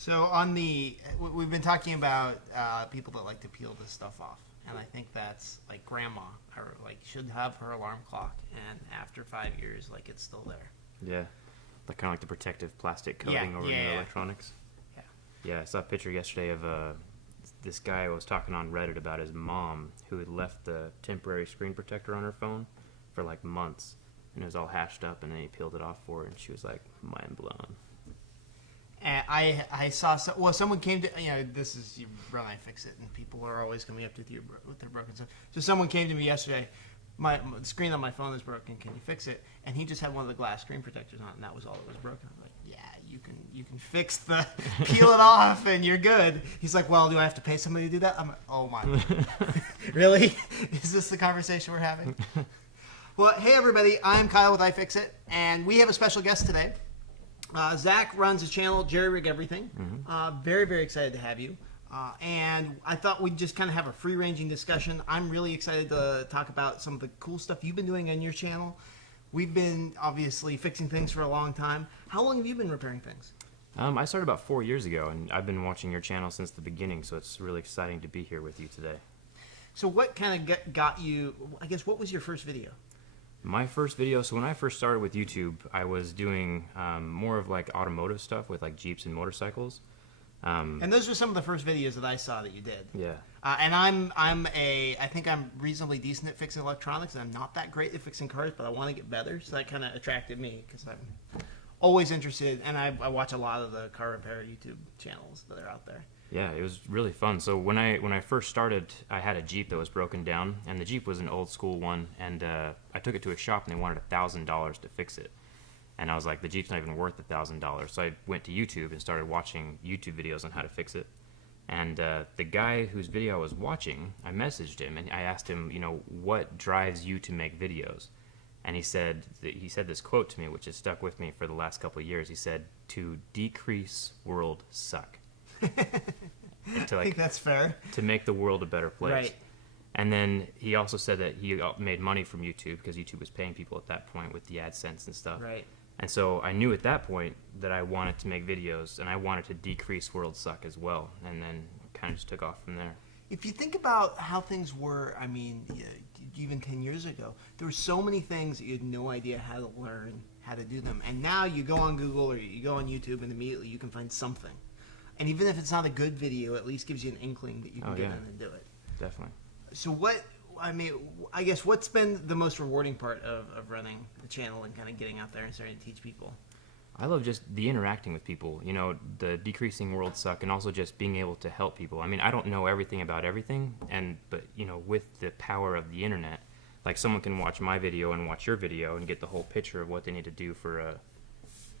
So we've been talking about people that like to peel this stuff off, and I think that's like grandma, or like should have her alarm clock, and after 5 years, like it's still there. Yeah, like kind of like the protective plastic coating over the electronics. Yeah. Yeah, I saw a picture yesterday of this guy was talking on Reddit about his mom who had left the temporary screen protector on her phone for like months, and it was all hashed up, and then he peeled it off for her, and she was like mind blown. And I saw someone came to, this is, you run iFixit, and people are always coming up to you with their broken stuff. So someone came to me yesterday, the screen on my phone is broken, can you fix it? And he just had one of the glass screen protectors on, and that was all that was broken. I'm like, yeah, you can fix the, peel it off, and you're good. He's like, well, do I have to pay somebody to do that? I'm like, oh my, really? Is this the conversation we're having? Well, hey everybody, I'm Kyle with iFixit, and we have a special guest today. Zack runs a channel, JerryRigEverything. Mm-hmm. Very, very excited to have you. And I thought we'd just kind of have a free-ranging discussion. I'm really excited to talk about some of the cool stuff you've been doing on your channel. We've been, obviously, fixing things for a long time. How long have you been repairing things? I started about 4 years ago, and I've been watching your channel since the beginning, so it's really exciting to be here with you today. So what kind of got you, I guess, what was your first video? My first video, so when I first started with YouTube, I was doing more of like automotive stuff with like Jeeps and motorcycles. And those were some of the first videos that I saw that you did. Yeah. And I think I'm reasonably decent at fixing electronics, and I'm not that great at fixing cars, but I want to get better, so that kind of attracted me, because I'm always interested, and I watch a lot of the car repair YouTube channels that are out there. Yeah, it was really fun. So when I first started, I had a Jeep that was broken down, and the Jeep was an old school one, and I took it to a shop, and they wanted $1,000 to fix it. And I was like, the Jeep's not even worth $1,000. So I went to YouTube and started watching YouTube videos on how to fix it. And the guy whose video I was watching, I messaged him, and I asked him, what drives you to make videos? And he said this quote to me, which has stuck with me for the last couple of years. He said, "To decrease world suck." I think that's fair. To make the world a better place. Right. And then he also said that he made money from YouTube because YouTube was paying people at that point with the AdSense and stuff. Right. And so I knew at that point that I wanted to make videos, and I wanted to decrease world suck as well. And then kind of just took off from there. If you think about how things were, I mean, even 10 years ago, there were so many things that you had no idea how to learn, how to do them. And now you go on Google or you go on YouTube, and immediately you can find something. And even if it's not a good video, at least gives you an inkling that you can get in and do it. Definitely. So I guess what's been the most rewarding part of running the channel and kind of getting out there and starting to teach people? I love just the interacting with people, the decreasing world suck, and also just being able to help people. I mean, I don't know everything about everything, but with the power of the internet, like someone can watch my video and watch your video and get the whole picture of what they need to do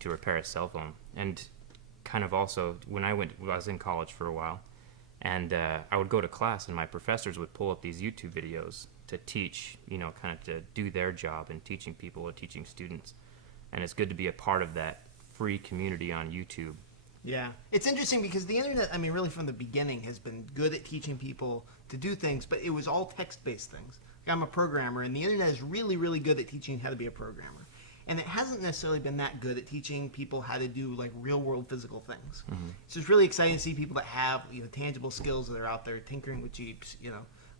to repair a cell phone. And kind of also, when I was in college for a while, and I would go to class, and my professors would pull up these YouTube videos to teach, kind of to do their job in teaching people or teaching students. And it's good to be a part of that free community on YouTube. Yeah. It's interesting because the internet, I mean, really from the beginning has been good at teaching people to do things, but it was all text-based things. Like, I'm a programmer, and the internet is really, really good at teaching how to be a programmer. And it hasn't necessarily been that good at teaching people how to do like real-world physical things. Mm-hmm. So it's really exciting to see people that have tangible skills that are out there tinkering with Jeeps,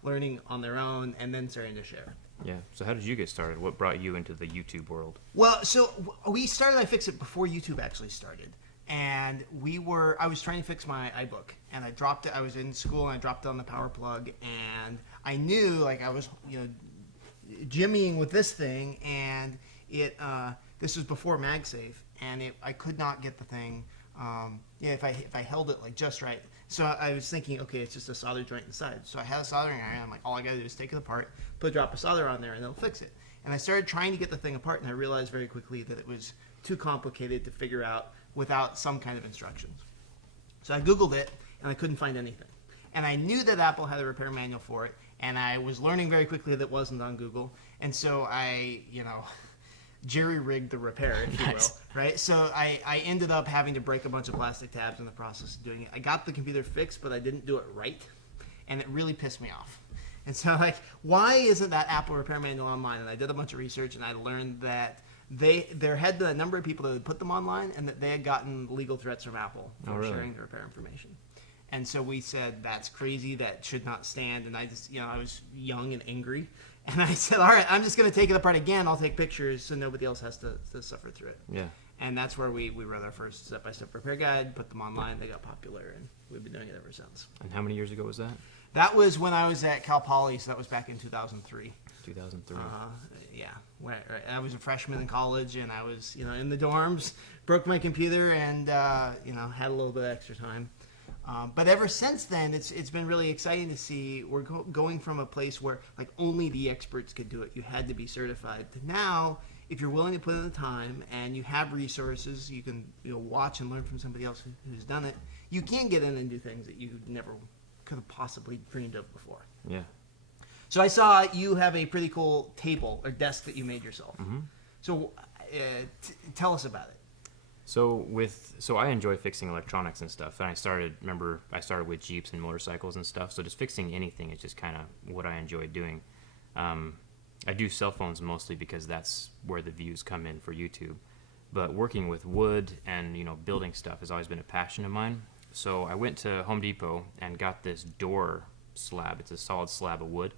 learning on their own, and then starting to share. Yeah. So how did you get started? What brought you into the YouTube world? Well, so we started iFixit before YouTube actually started. And I was trying to fix my iBook, and I dropped it. I was in school, and I dropped it on the power plug, and I knew, like, I was, jimmying with this thing, and this was before MagSafe, and I could not get the thing, if I held it, like, just right. So I was thinking, okay, it's just a solder joint inside. So I had a soldering iron. I'm like, all I got to do is take it apart, put a drop of solder on there, and it'll fix it. And I started trying to get the thing apart, and I realized very quickly that it was too complicated to figure out without some kind of instructions. So I Googled it, and I couldn't find anything. And I knew that Apple had a repair manual for it, and I was learning very quickly that it wasn't on Google. And so I, jerry-rigged the repair, if you will, right? So I ended up having to break a bunch of plastic tabs in the process of doing it. I got the computer fixed, but I didn't do it right, and it really pissed me off. And so, like, why isn't that Apple repair manual online? And I did a bunch of research, and I learned that there had been a number of people that had put them online, and that they had gotten legal threats from Apple for sharing their repair information. And so we said, that's crazy. That should not stand. And I just, I was young and angry. And I said, all right, I'm just going to take it apart again. I'll take pictures so nobody else has to suffer through it. Yeah. And that's where we wrote our first step-by-step repair guide, put them online. They got popular, and we've been doing it ever since. And how many years ago was that? That was when I was at Cal Poly, so that was back in 2003. 2003. Yeah. Right. I was a freshman in college, and I was, in the dorms, broke my computer, and, had a little bit of extra time. But ever since then, it's been really exciting to see we're going from a place where like only the experts could do it. You had to be certified. To now, if you're willing to put in the time and you have resources, you can watch and learn from somebody else who's done it. You can get in and do things that you never could have possibly dreamed of before. Yeah. So I saw you have a pretty cool table or desk that you made yourself. Mm-hmm. So tell us about it. So I enjoy fixing electronics and stuff, and I started with Jeeps and motorcycles and stuff. So just fixing anything is just kind of what I enjoy doing. I do cell phones mostly because that's where the views come in for YouTube. But working with wood and building stuff has always been a passion of mine. So I went to Home Depot and got this door slab. It's a solid slab of wood.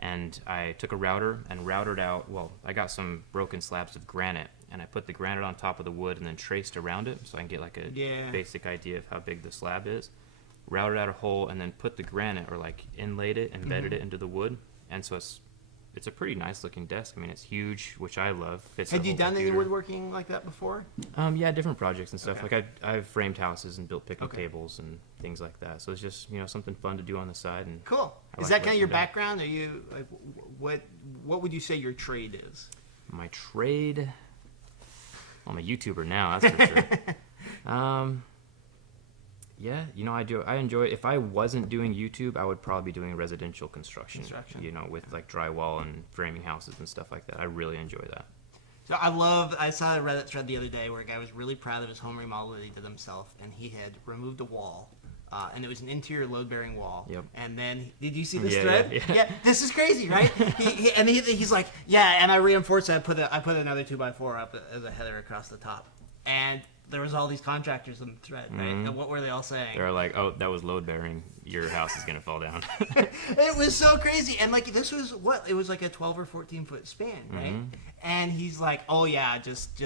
And I took a router and routed out, I got some broken slabs of granite, and I put the granite on top of the wood and then traced around it so I can get like a basic idea of how big the slab is. Routed out a hole and then put the granite, or like inlaid it, embedded it into the wood. And so it's a pretty nice looking desk. I mean, it's huge, which I love. Fits Had you done computer. any woodworking like that before? Yeah, different projects and stuff. Okay. Like I've framed houses and built picnic tables and things like that. So it's just something fun to do on the side. And cool. Is that kind of your background? Are you like what would you say your trade is? My trade. Well, I'm a YouTuber now. That's for sure. Yeah, I enjoy it. If I wasn't doing YouTube, I would probably be doing residential construction. With like drywall and framing houses and stuff like that. I really enjoy that. So I saw a Reddit thread the other day where a guy was really proud of his home remodel that he did himself, and he had removed a wall. And it was an interior load-bearing wall. Yep. And then, did you see this Yeah, thread? yeah. This is crazy, right? He's like, yeah, and I reinforced it. I put another 2x4 up as a header across the top. And there was all these contractors in the thread, right? And what were they all saying? They're like, oh, that was load-bearing. Your house is going to fall down. It was so crazy. And like, this was it was like a 12 or 14 foot span, right? And he's like, oh yeah, just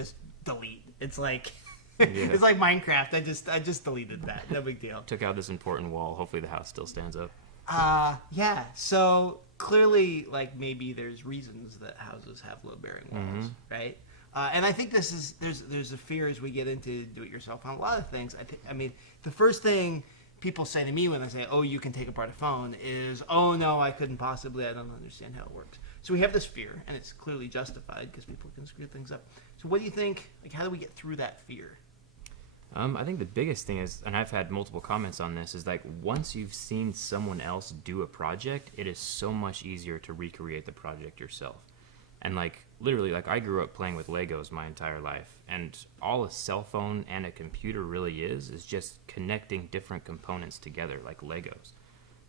delete. It's like... It's like Minecraft. I just deleted that. No big deal. Took out this important wall. Hopefully the house still stands up. Yeah. So clearly, like maybe there's reasons that houses have load-bearing walls, right? And I think there's a fear as we get into do-it-yourself on a lot of things. I mean, the first thing people say to me when they say, "Oh, you can take apart a phone," is, "Oh no, I couldn't possibly. I don't understand how it works." So we have this fear, and it's clearly justified because people can screw things up. So what do you think? Like, how do we get through that fear? I think the biggest thing is, and I've had multiple comments on this, is like once you've seen someone else do a project, it is so much easier to recreate the project yourself. And like literally, like I grew up playing with Legos my entire life, and all a cell phone and a computer really is just connecting different components together like Legos.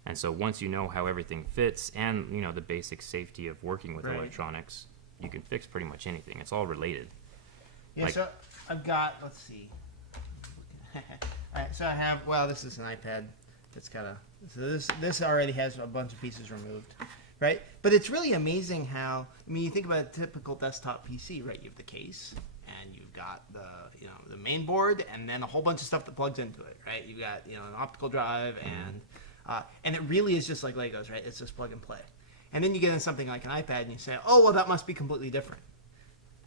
And so once you know how everything fits and the basic safety of working with electronics, you can fix pretty much anything. It's all related. Yeah, so I've got, let's see. All right, so I have, this is an iPad. It's got this already has a bunch of pieces removed, right? But it's really amazing how, you think about a typical desktop PC, right? You have the case, and you've got the main board, and then a whole bunch of stuff that plugs into it, right? You've got, an optical drive, and it really is just like Legos, right? It's just plug and play. And then you get into something like an iPad, and you say, oh, well, that must be completely different.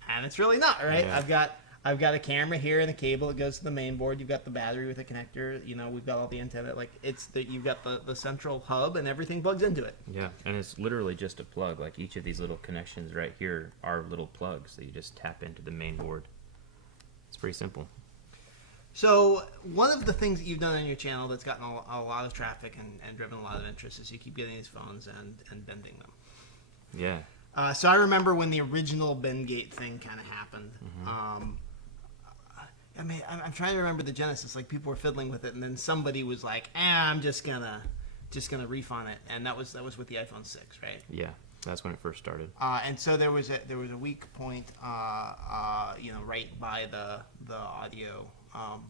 And it's really not, right? Yeah. I've got a camera here and a cable that goes to the main board. You've got the battery with a connector. We've got all the antenna. Like you've got the central hub and everything plugs into it. Yeah, and it's literally just a plug. Like each of these little connections right here are little plugs that you just tap into the main board. It's pretty simple. So one of the things that you've done on your channel that's gotten a lot of traffic and driven a lot of interest is you keep getting these phones and bending them. Yeah. So I remember when the original Bendgate thing kind of happened. I'm trying to remember the genesis. Like people were fiddling with it, and then somebody was like, "I'm just gonna reef on it," and that was with the iPhone 6, right? Yeah. That's when it first started. And so there was a weak point, right by the audio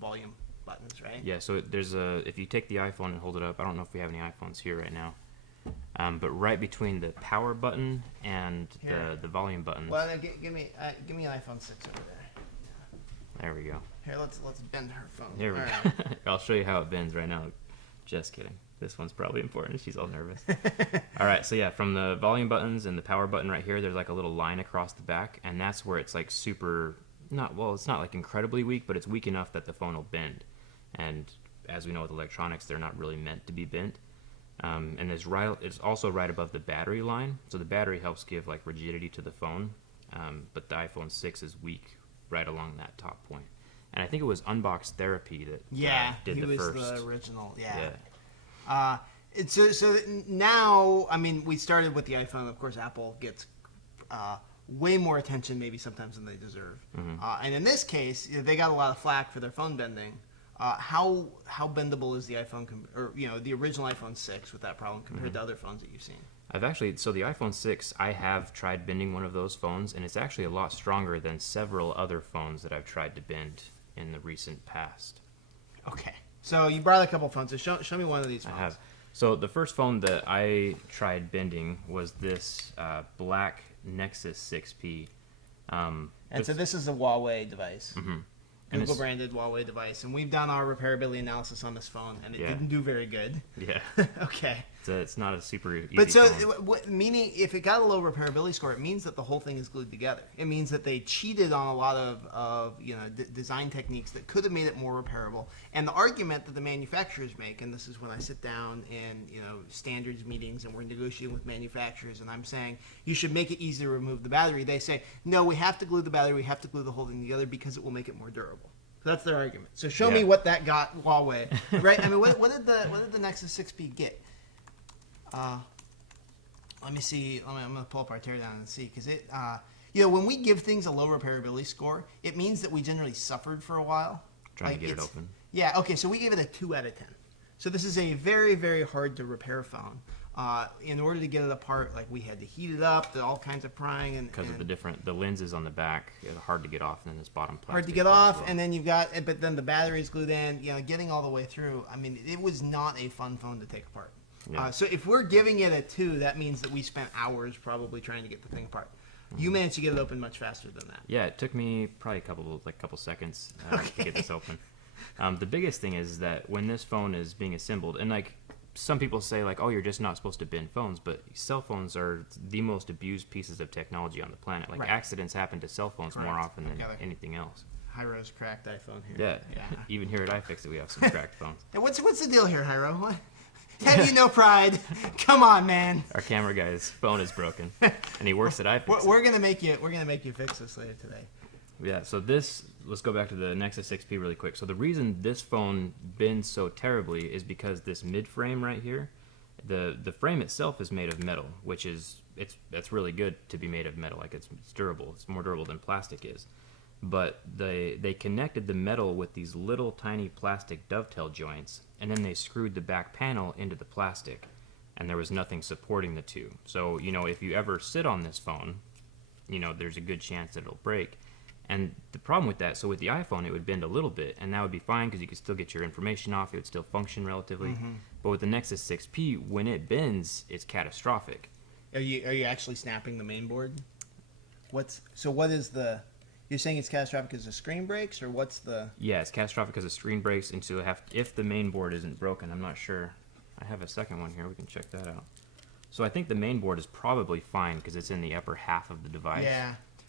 volume buttons, right? Yeah, so there's if you take the iPhone and hold it up, I don't know if we have any iPhones here right now, but right between the power button and the volume buttons. Well, give me an iPhone 6 over there. There we go. Here, let's bend her phone. There we go. I'll show you how it bends right now. Just kidding. This one's probably important. She's all nervous. All right, so yeah, from the volume buttons and the power button right here, there's like a little line across the back, and that's where it's like it's not like incredibly weak, but it's weak enough that the phone will bend. And as we know with electronics, they're not really meant to be bent. And it's also right above the battery line, so the battery helps give like rigidity to the phone, but the iPhone 6 is weak right along that top point. And I think it was Unbox Therapy that did the first. He was the original, So now, I mean, we started with the iPhone. Of course, Apple gets way more attention maybe sometimes than they deserve. And in this case, they got a lot of flack for their phone bending. How bendable is the iPhone, the original iPhone 6 with that problem compared to other phones that you've seen? So the iPhone 6, I have tried bending one of those phones, and it's actually a lot stronger than several other phones that I've tried to bend in the recent past. Okay. So you brought a couple phones. So show me one of these phones. I have. So the first phone that I tried bending was this black Nexus 6P. So this is a Huawei device. Mm-hmm. Google branded Huawei device, and we've done our repairability analysis on this phone, and it didn't do very good. Yeah. Okay. It's not a super easy But so, phone. meaning if it got a low repairability score, it means that the whole thing is glued together. It means that they cheated on a lot of design techniques that could have made it more repairable. And the argument that the manufacturers make, and this is when I sit down in standards meetings and we're negotiating with manufacturers, and I'm saying you should make it easy to remove the battery. They say no, we have to glue the battery, we have to glue the whole thing together because it will make it more durable. So that's their argument. So show me what that got Huawei, right? I mean, what did the Nexus 6P get? Let me see. I'm going to pull up our teardown and see, because it, when we give things a low repairability score, it means that we generally suffered for a while. Trying to get it open. Yeah. Okay. So we gave it a 2 out of 10. So this is a very, very hard to repair phone. In order to get it apart, like we had to heat it up, all kinds of prying, and because of the lenses on the back, it's hard to get off, and then this bottom plastic. Hard to get off, and then but then the battery's glued in. Getting all the way through. I mean, it was not a fun phone to take apart. Yeah. So if we're giving it a 2, that means that we spent hours probably trying to get the thing apart. You managed to get it open much faster than that. Yeah, it took me probably a couple seconds to get this open. The biggest thing is that when this phone is being assembled, and like some people say, like, oh, you're just not supposed to bend phones, but cell phones are the most abused pieces of technology on the planet. Like accidents happen to cell phones more often than anything else. Hyro's cracked iPhone here. Yeah. Even here at iFixit, we have some cracked phones. And what's the deal here, Hyro? What? Have you no pride? Come on, man. Our camera guy's phone is broken, and he works at iFixit. We're gonna make you fix this later today. Yeah. So let's go back to the Nexus 6P really quick. So the reason this phone bends so terribly is because this mid frame right here, the frame itself is made of metal, which is that's really good to be made of metal. Like it's durable. It's more durable than plastic is. But they connected the metal with these little tiny plastic dovetail joints, and then they screwed the back panel into the plastic, and there was nothing supporting the two. So, if you ever sit on this phone, there's a good chance that it'll break. And the problem with that, so with the iPhone, it would bend a little bit, and that would be fine because you could still get your information off. It would still function relatively. Mm-hmm. But with the Nexus 6P, when it bends, it's catastrophic. Are you actually snapping the main board? What is the... You're saying it's catastrophic because the screen breaks, or what's the... Yeah, it's catastrophic because the screen breaks, and so if the main board isn't broken, I'm not sure. I have a second one here. We can check that out. So I think the main board is probably fine because it's in the upper half of the device.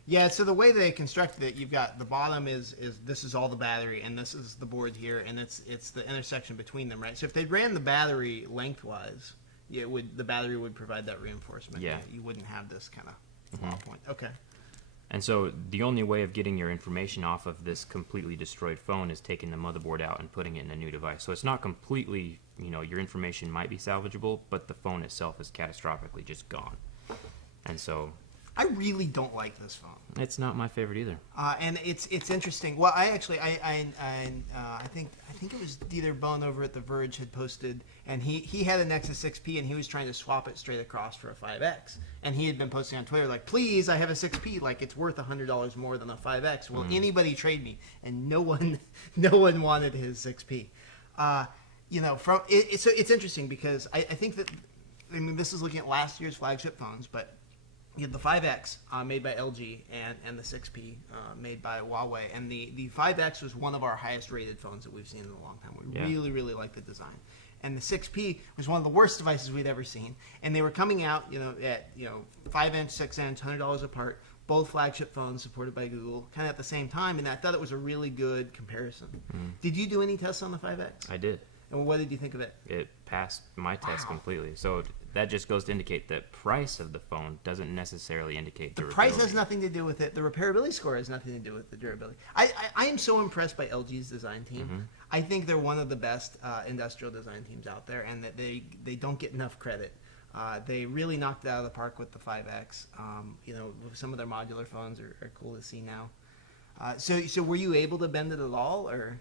Yeah, so the way they constructed it, you've got the bottom is this is all the battery, and this is the board here, and it's the intersection between them, right? So if they ran the battery lengthwise, the battery would provide that reinforcement. Yeah. You wouldn't have this kind of flaw point. Okay. And so the only way of getting your information off of this completely destroyed phone is taking the motherboard out and putting it in a new device. So it's not completely, your information might be salvageable, but the phone itself is catastrophically just gone. And so I really don't like this phone. It's not my favorite either. And it's interesting. Well, I think it was either Bone over at The Verge had posted, and he had a Nexus 6P, and he was trying to swap it straight across for a 5X. And he had been posting on Twitter like, please, I have a 6P, like it's worth $100 more than a 5X. Will anybody trade me? And no one wanted his 6P. So it's interesting because I think that, I mean, this is looking at last year's flagship phones, but you had the 5X made by LG and the 6P made by Huawei. And the 5X was one of our highest rated phones that we've seen in a long time. We really, really like the design. And the 6P was one of the worst devices we'd ever seen. And they were coming out, at 5-inch, 6-inch, $100 apart, both flagship phones supported by Google, kind of at the same time. And I thought it was a really good comparison. Did you do any tests on the 5X? I did. And what did you think of it? It passed my test completely. So that just goes to indicate that price of the phone doesn't necessarily indicate the durability. price has nothing to do with it. The repairability score has nothing to do with the durability. I am so impressed by LG's design team. I think they're one of the best industrial design teams out there, and that they don't get enough credit. They really knocked it out of the park with the 5X. Some of their modular phones are cool to see now. So were you able to bend it at all, or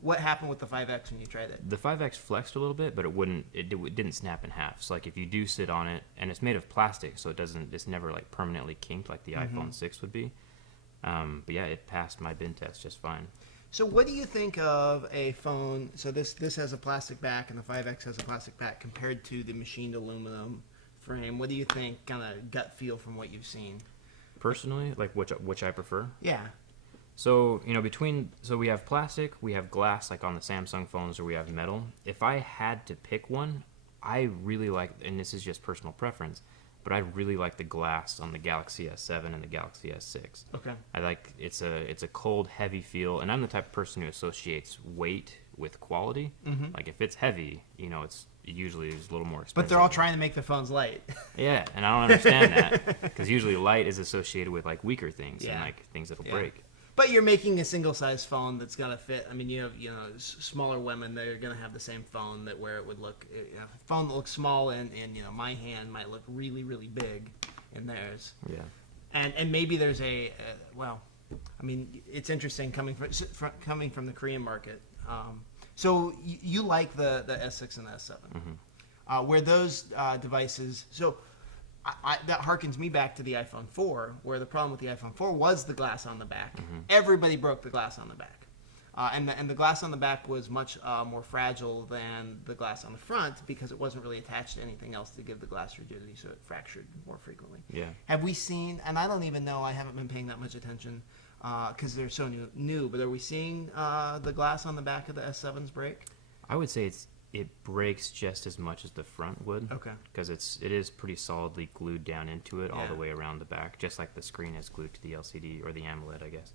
what happened with the 5X when you tried it? The 5X flexed a little bit, but it didn't snap in half. So like if you do sit on it, and it's made of plastic, so it's never like permanently kinked like the iPhone 6 would be. But yeah, it passed my bend test just fine. So what do you think of a phone? So this has a plastic back, and the 5X has a plastic back compared to the machined aluminum frame. What do you think, kind of gut feel from what you've seen? Personally, like which I prefer? Yeah. So, we have plastic, we have glass, like on the Samsung phones, or we have metal. If I had to pick one, I really like, and this is just personal preference, but I really like the glass on the Galaxy S7 and the Galaxy S6. Okay. I like, it's a cold, heavy feel, and I'm the type of person who associates weight with quality. Like if it's heavy, it usually is a little more expensive. But they're all trying to make their phones light. Yeah, and I don't understand that, because usually light is associated with like weaker things and like things that'll break. But you're making a single-size phone that's got to fit. I mean, you have smaller women. They're going to have the same phone where it would look. A phone that looks small in my hand might look really, really big in theirs. Yeah. And maybe there's it's interesting coming from the Korean market. So you like the S6 and the S7, where those devices. So. That harkens me back to the iPhone 4, where the problem with the iPhone 4 was the glass on the back. Everybody broke the glass on the back. And the glass on the back was much more fragile than the glass on the front because it wasn't really attached to anything else to give the glass rigidity, so it fractured more frequently. Yeah. Have we seen, and I don't even know, I haven't been paying that much attention because they're so new, but are we seeing the glass on the back of the S7s break? I would say it breaks just as much as the front would. Okay. Because it is pretty solidly glued down into it all the way around the back, just like the screen is glued to the LCD or the AMOLED, I guess.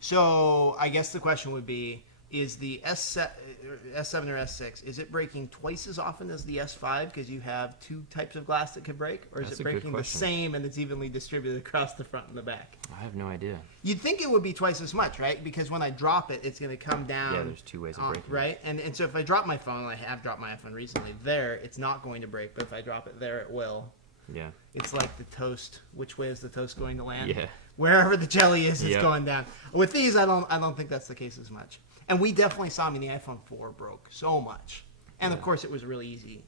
So I guess the question would be, is the S7 or S6, is it breaking twice as often as the S5 because you have two types of glass that could break? Or is That's it a good breaking the question. same and it's evenly distributed across the front and the back? I have no idea. You'd think it would be twice as much, right? Because when I drop it, it's going to come down. Yeah, there's two ways of breaking it. Right? And so if I drop my phone, I have dropped my iPhone recently, it's not going to break. But if I drop it there, it will. Yeah. It's like the toast. Which way is the toast going to land? Yeah. Wherever the jelly is, it's Yep. going down. With these, I don't think that's the case as much. And we definitely saw, the iPhone 4 broke so much. And of course, it was really easy.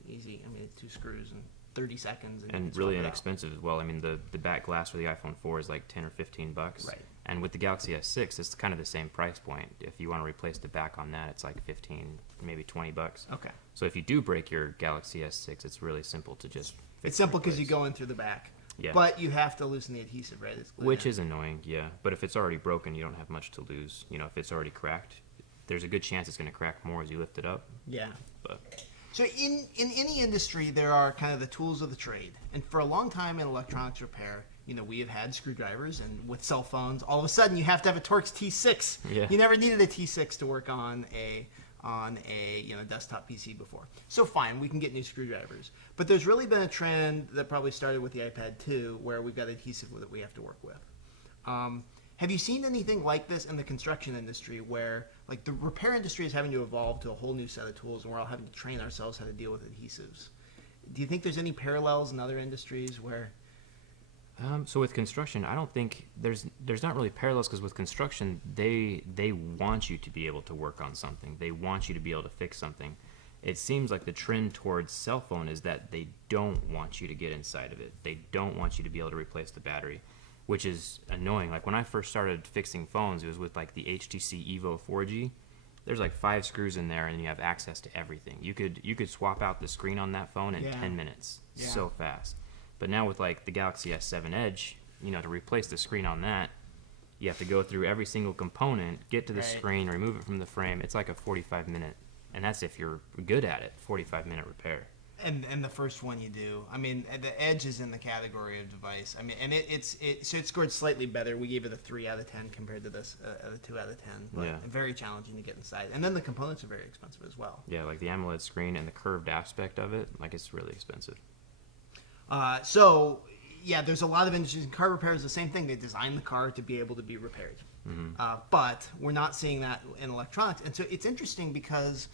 I mean, 2 screws in 30 seconds. And really inexpensive as well. I mean, the back glass for the iPhone 4 is like $10 or $15. Right. And with the Galaxy S6, it's kind of the same price point. If you want to replace the back on that, it's like $15, maybe $20. Okay. So if you do break your Galaxy S6, it's really simple to just fix. It's simple because you replace. go in through the back. Yeah. But you have to loosen the adhesive, right? Which is annoying, yeah. But if it's already broken, you don't have much to lose. If it's already cracked, there's a good chance it's going to crack more as you lift it up. Yeah. But So in any industry, there are kind of the tools of the trade. And for a long time in electronics repair, we have had screwdrivers, and with cell phones, all of a sudden you have to have a Torx T6. Yeah. You never needed a T6 to work on a desktop PC before. So fine, we can get new screwdrivers. But there's really been a trend that probably started with the iPad 2, where we've got adhesive that we have to work with. Have you seen anything like this in the construction industry where like the repair industry is having to evolve to a whole new set of tools, and we're all having to train ourselves how to deal with adhesives? Do you think there's any parallels in other industries where So with construction, I don't think there's not really parallels, because with construction, they want you to be able to work on something. They want you to be able to fix something. It seems like the trend towards cell phone is that they don't want you to get inside of it. They don't want you to be able to replace the battery, which is annoying. Like when I first started fixing phones, it was with like the HTC Evo 4G. There's like 5 screws in there, and you have access to everything. You could swap out the screen on that phone in 10 minutes. Yeah. So fast. But now with like the Galaxy S7 Edge, to replace the screen on that, you have to go through every single component, get to the screen, remove it from the frame. It's like a 45-minute, and that's if you're good at it, 45-minute repair. And the first one you do, I mean, the Edge is in the category of device. I mean, and so it scored slightly better. We gave it a 3 out of 10 compared to this, a 2 out of 10. But very challenging to get inside. And then the components are very expensive as well. Yeah, like the AMOLED screen and the curved aspect of it, like it's really expensive. So, yeah, there's a lot of industries. Car repair is the same thing. They design the car to be able to be repaired. Mm-hmm. But we're not seeing that in electronics. And so it's interesting because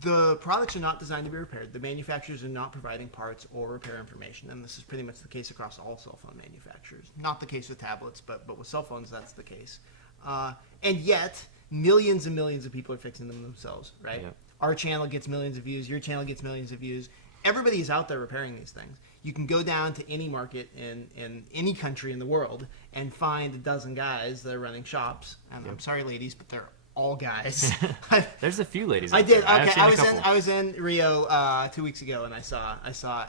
the products are not designed to be repaired. The manufacturers are not providing parts or repair information. And this is pretty much the case across all cell phone manufacturers. Not the case with tablets, but with cell phones, that's the case. And yet, millions and millions of people are fixing them themselves, right? Yep. Our channel gets millions of views. Your channel gets millions of views. Everybody is out there repairing these things. You can go down to any market in any country in the world and find a dozen guys that are running shops. And I'm sorry, ladies, but they're all guys. There's a few ladies. I did. There. Okay, I was in Rio 2 weeks ago, and I saw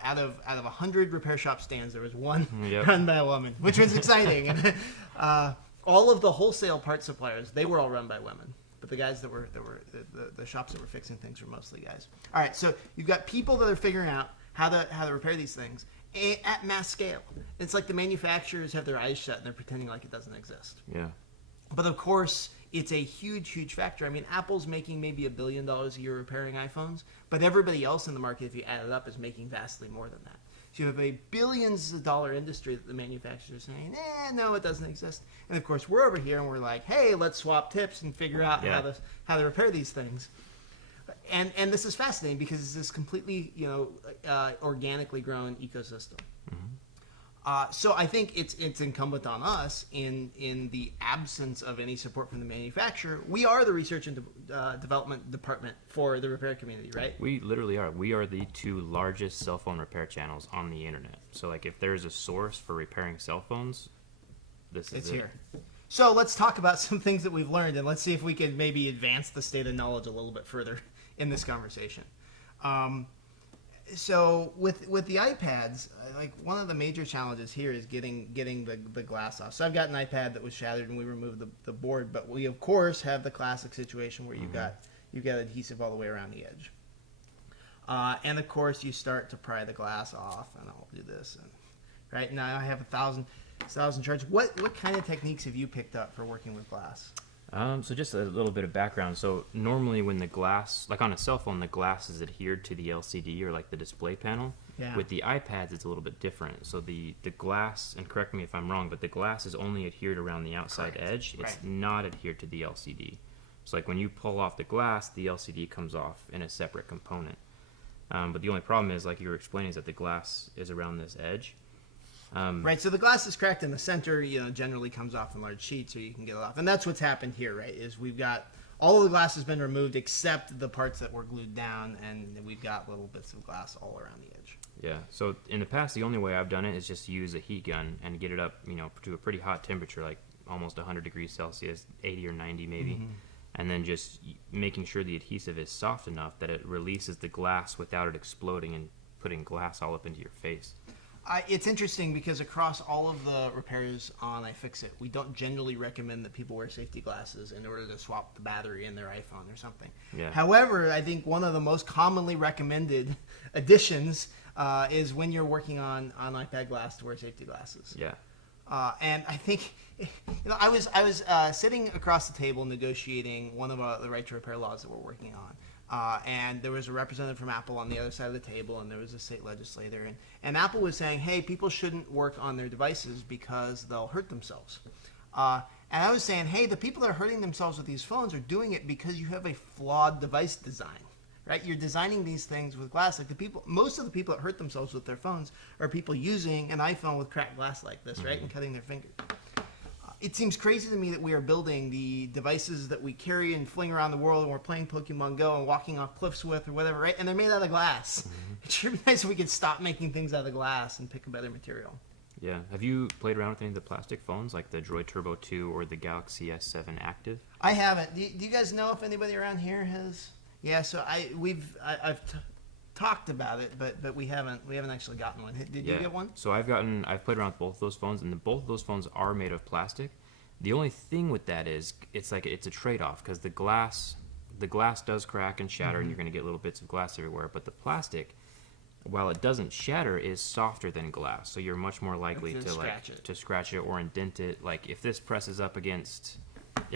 out of 100 repair shop stands, there was one run by a woman, which was exciting. And all of the wholesale part suppliers, they were all run by women. But the guys that were the shops that were fixing things were mostly guys. All right, so you've got people that are figuring out how to repair these things at mass scale. It's like the manufacturers have their eyes shut and they're pretending like it doesn't exist. Yeah. But of course, it's a huge factor. I mean, Apple's making maybe $1 billion a year repairing iPhones, but everybody else in the market, if you add it up, is making vastly more than that. So you have a billions of dollar industry that the manufacturers are saying, no, it doesn't exist. And of course, we're over here and we're like, hey, let's swap tips and figure out how to repair these things. And this is fascinating because it's this completely organically grown ecosystem. Mm-hmm. So I think it's incumbent on us in the absence of any support from the manufacturer. We are the research and development department for the repair community, right? We literally are. We are the 2 largest cell phone repair channels on the internet. So like if there's a source for repairing cell phones, it's here. So let's talk about some things that we've learned, and let's see if we can maybe advance the state of knowledge a little bit further in this conversation. So with the iPads, like one of the major challenges here is getting the glass off. So I've got an iPad that was shattered and we removed the board, but we of course have the classic situation where you've got adhesive all the way around the edge. And of course you start to pry the glass off, and I'll do this. And right now I have 1,000 charts. What kind of techniques have you picked up for working with glass? So just a little bit of background. So normally when the glass, like on a cell phone, the glass is adhered to the LCD or like the display panel. Yeah. With the iPads, it's a little bit different. So the glass, and correct me if I'm wrong, but the glass is only adhered around the outside edge. It's not adhered to the LCD. So like when you pull off the glass, the LCD comes off in a separate component. But the only problem is, like you were explaining, is that the glass is around this edge. Right, so the glass is cracked in the center, generally comes off in large sheets so you can get it off. And that's what's happened here, right, is we've got all of the glass has been removed except the parts that were glued down, and we've got little bits of glass all around the edge. Yeah, so in the past, the only way I've done it is just use a heat gun and get it up, to a pretty hot temperature, like almost 100 degrees Celsius, 80 or 90 maybe, mm-hmm. and then just making sure the adhesive is soft enough that it releases the glass without it exploding and putting glass all up into your face. It's interesting because across all of the repairs on iFixit, we don't generally recommend that people wear safety glasses in order to swap the battery in their iPhone or something. Yeah. However, I think one of the most commonly recommended additions is when you're working on iPad glass to wear safety glasses. Yeah. And I think, I was sitting across the table negotiating one of the right to repair laws that we're working on. And there was a representative from Apple on the other side of the table, and there was a state legislator. And Apple was saying, hey, people shouldn't work on their devices because they'll hurt themselves. And I was saying, hey, the people that are hurting themselves with these phones are doing it because you have a flawed device design. right? You're designing these things with glass. Like most of the people that hurt themselves with their phones are people using an iPhone with cracked glass like this, right, and cutting their fingers. It seems crazy to me that we are building the devices that we carry and fling around the world, and we're playing Pokemon Go and walking off cliffs with or whatever, right? And they're made out of glass. It sure be nice if we could stop making things out of glass and pick a better material. Yeah. Have you played around with any of the plastic phones, like the Droid Turbo 2 or the Galaxy S7 Active? I haven't. Do you guys know if anybody around here has? Yeah. So I've talked about it, but we haven't actually gotten one. Did you get one? So I've played around with both of those phones, and both of those phones are made of plastic. The only thing with that is it's a trade-off, because the glass does crack and shatter, and you're going to get little bits of glass everywhere. But the plastic, while it doesn't shatter, is softer than glass, so you're much more likely to scratch it or indent it. Like if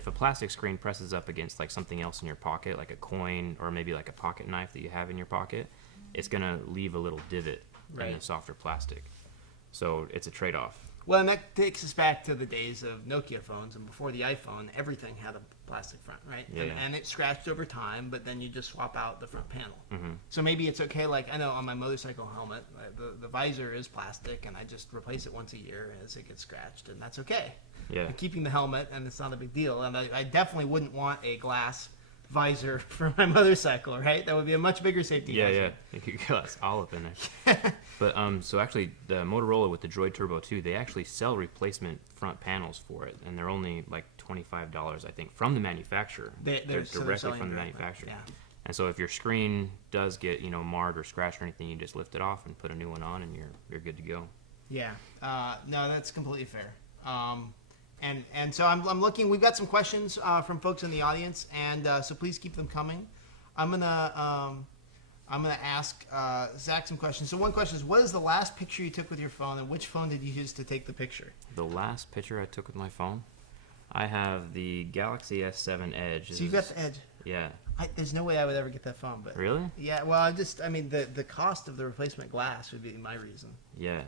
a plastic screen presses up against like something else in your pocket, like a coin or maybe like a pocket knife that you have in your pocket, it's gonna leave a little divot in the softer plastic. So it's a trade-off. Well, and that takes us back to the days of Nokia phones, and before the iPhone, everything had a plastic front, right? Yeah, and it scratched over time, but then you just swap out the front panel. So maybe it's okay, like I know on my motorcycle helmet, the visor is plastic, and I just replace it once a year as it gets scratched, and that's okay. Yeah. I'm keeping the helmet, and it's not a big deal. And I definitely wouldn't want a glass visor for my motorcycle, right? That would be a much bigger safety hazard. Yeah. You could get glass all up in there. But so actually, the Motorola with the Droid Turbo 2, they actually sell replacement front panels for it, and they're only like $25, I think, from the manufacturer. They're directly from the manufacturer. Yeah. And so if your screen does get marred or scratched or anything, you just lift it off and put a new one on, and you're good to go. Yeah. No, that's completely fair. And so I'm looking. We've got some questions from folks in the audience, and so please keep them coming. I'm gonna ask Zach some questions. So one question is, what is the last picture you took with your phone, and which phone did you use to take the picture? The last picture I took with my phone, I have the Galaxy S7 Edge. So you got the Edge. Yeah. There's no way I would ever get that phone, but really? Yeah. Well, I mean, the cost of the replacement glass would be my reason. Yeah.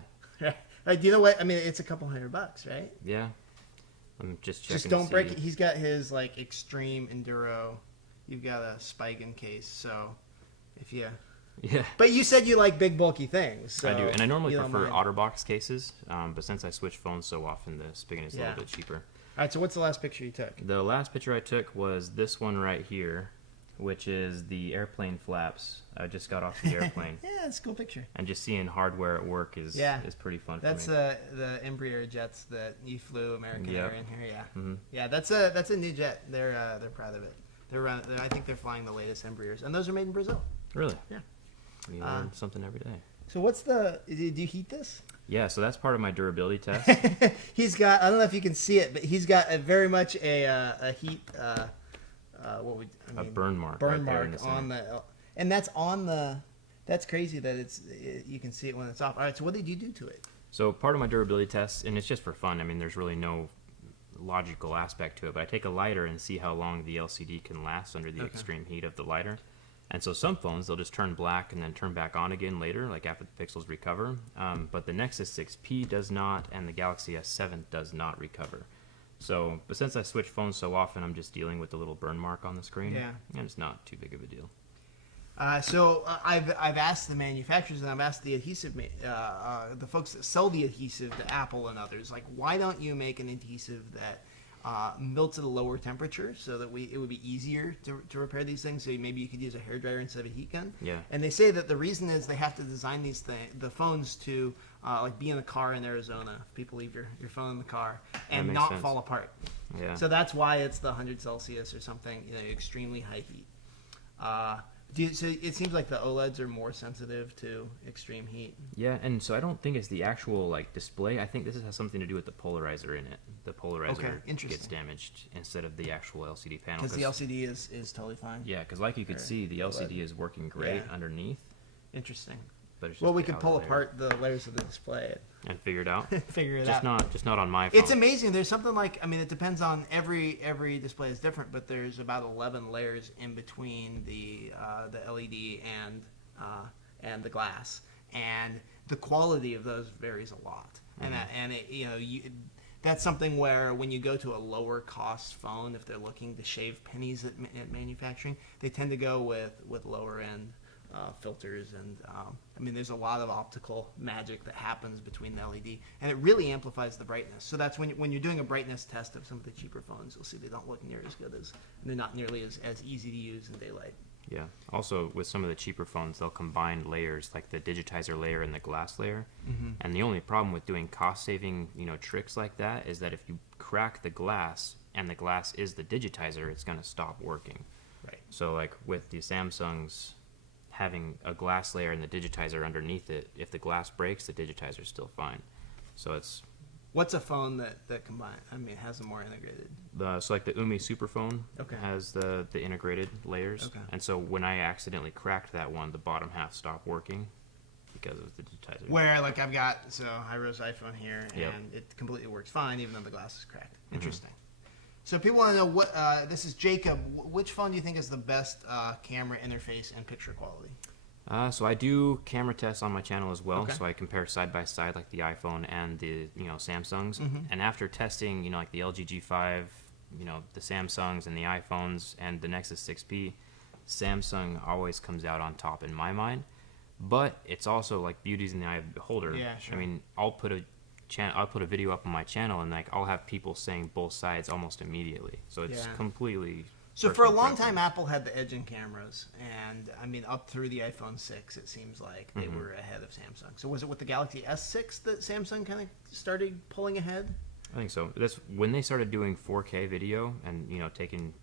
Like, do you know what? I mean, it's a couple $100, right? Yeah. I'm just checking. Just don't break it. He's got his like extreme enduro. You've got a Spigen case, so if you. Yeah. But you said you like big bulky things. So I do, and I normally prefer OtterBox cases, but since I switch phones so often, the Spigen is a little bit cheaper. All right. So what's the last picture you took? The last picture I took was this one right here, which is the airplane flaps. I just got off the airplane. Yeah, it's a cool picture. And just seeing hardware at work is pretty fun for me. That's the Embraer jets that you flew American Air in here. Yeah. Mm-hmm. Yeah, that's a new jet. They're proud of it. I think they're flying the latest Embraers, and those are made in Brazil. Really? Yeah. We learn something every day. So do you heat this? Yeah, so that's part of my durability test. He's got, I don't know if you can see it, but he's got very much a heat, a burn mark. Burn mark on the, and that's on the, that's crazy that you can see it when it's off. All right, so what did you do to it? So part of my durability test, and it's just for fun. I mean, there's really no logical aspect to it, but I take a lighter and see how long the LCD can last under the extreme heat of the lighter. And so some phones, they'll just turn black and then turn back on again later, like after the pixels recover. But the Nexus 6P does not, and the Galaxy S7 does not recover. So, but since I switch phones so often, I'm just dealing with the little burn mark on the screen. Yeah. And it's not too big of a deal. I've asked the manufacturers, and I've asked the adhesive, the folks that sell the adhesive to Apple and others, like, why don't you make an adhesive that melts at a lower temperature so that it would be easier to repair these things? So maybe you could use a hairdryer instead of a heat gun. Yeah. And they say that the reason is they have to design the phones to like be in a car in Arizona. If people leave your phone in the car and not fall apart. Yeah. So that's why it's the 100 Celsius or something, extremely high heat. So it seems like the OLEDs are more sensitive to extreme heat. Yeah, and so I don't think it's the actual like display. I think this has something to do with the polarizer in it. The polarizer gets damaged instead of the actual LCD panel. Because the LCD is totally fine. Yeah, because like you could see, the LCD is working great underneath. Interesting. But it's just well, we could pull apart the layers of the display and figure it out. Just not on my phone. It's amazing. There's something like, I mean, it depends on every display is different, but there's about 11 layers in between the LED and the glass, and the quality of those varies a lot. Mm-hmm. And that's something where when you go to a lower cost phone, if they're looking to shave pennies at manufacturing, they tend to go with lower end filters. And I mean, there's a lot of optical magic that happens between the LED, and it really amplifies the brightness. So that's when you're doing a brightness test of some of the cheaper phones, you'll see they don't look near as good and they're not nearly as easy to use in daylight. Yeah. Also, with some of the cheaper phones, they'll combine layers like the digitizer layer and the glass layer. Mm-hmm. And the only problem with doing cost-saving, tricks like that is that if you crack the glass and the glass is the digitizer, it's going to stop working. Right. So, like with the Samsungs, having a glass layer and the digitizer underneath it, if the glass breaks, the digitizer is still fine. So it's... What's a phone that combine? I mean, has them more integrated. So like the Umi Superphone has the integrated layers. Okay. And so when I accidentally cracked that one, the bottom half stopped working because of the digitizer. Where like I've got high-res iPhone here, and Yep. it completely works fine, even though the glass is cracked. Interesting. So people want to know what this is Jacob. Which phone do you think is the best camera interface and picture quality? So I do camera tests on my channel as well. Okay. So I compare side by side like the iPhone and the Samsungs. Mm-hmm. And after testing like the LG G5, the Samsungs and the iPhones and the Nexus 6P, Samsung always comes out on top in my mind. But it's also like beauty's in the eye of the beholder. Yeah, sure. I mean, I'll put a video up on my channel and like I'll have people saying both sides almost immediately. So it's completely. So for a personal long preference. time, Apple had the edge in cameras, and I mean, up through the iPhone 6, it seems like they were ahead of Samsung. So was it with the Galaxy S6 that Samsung kind of started pulling ahead? I think so. That's when they started doing 4K video and taking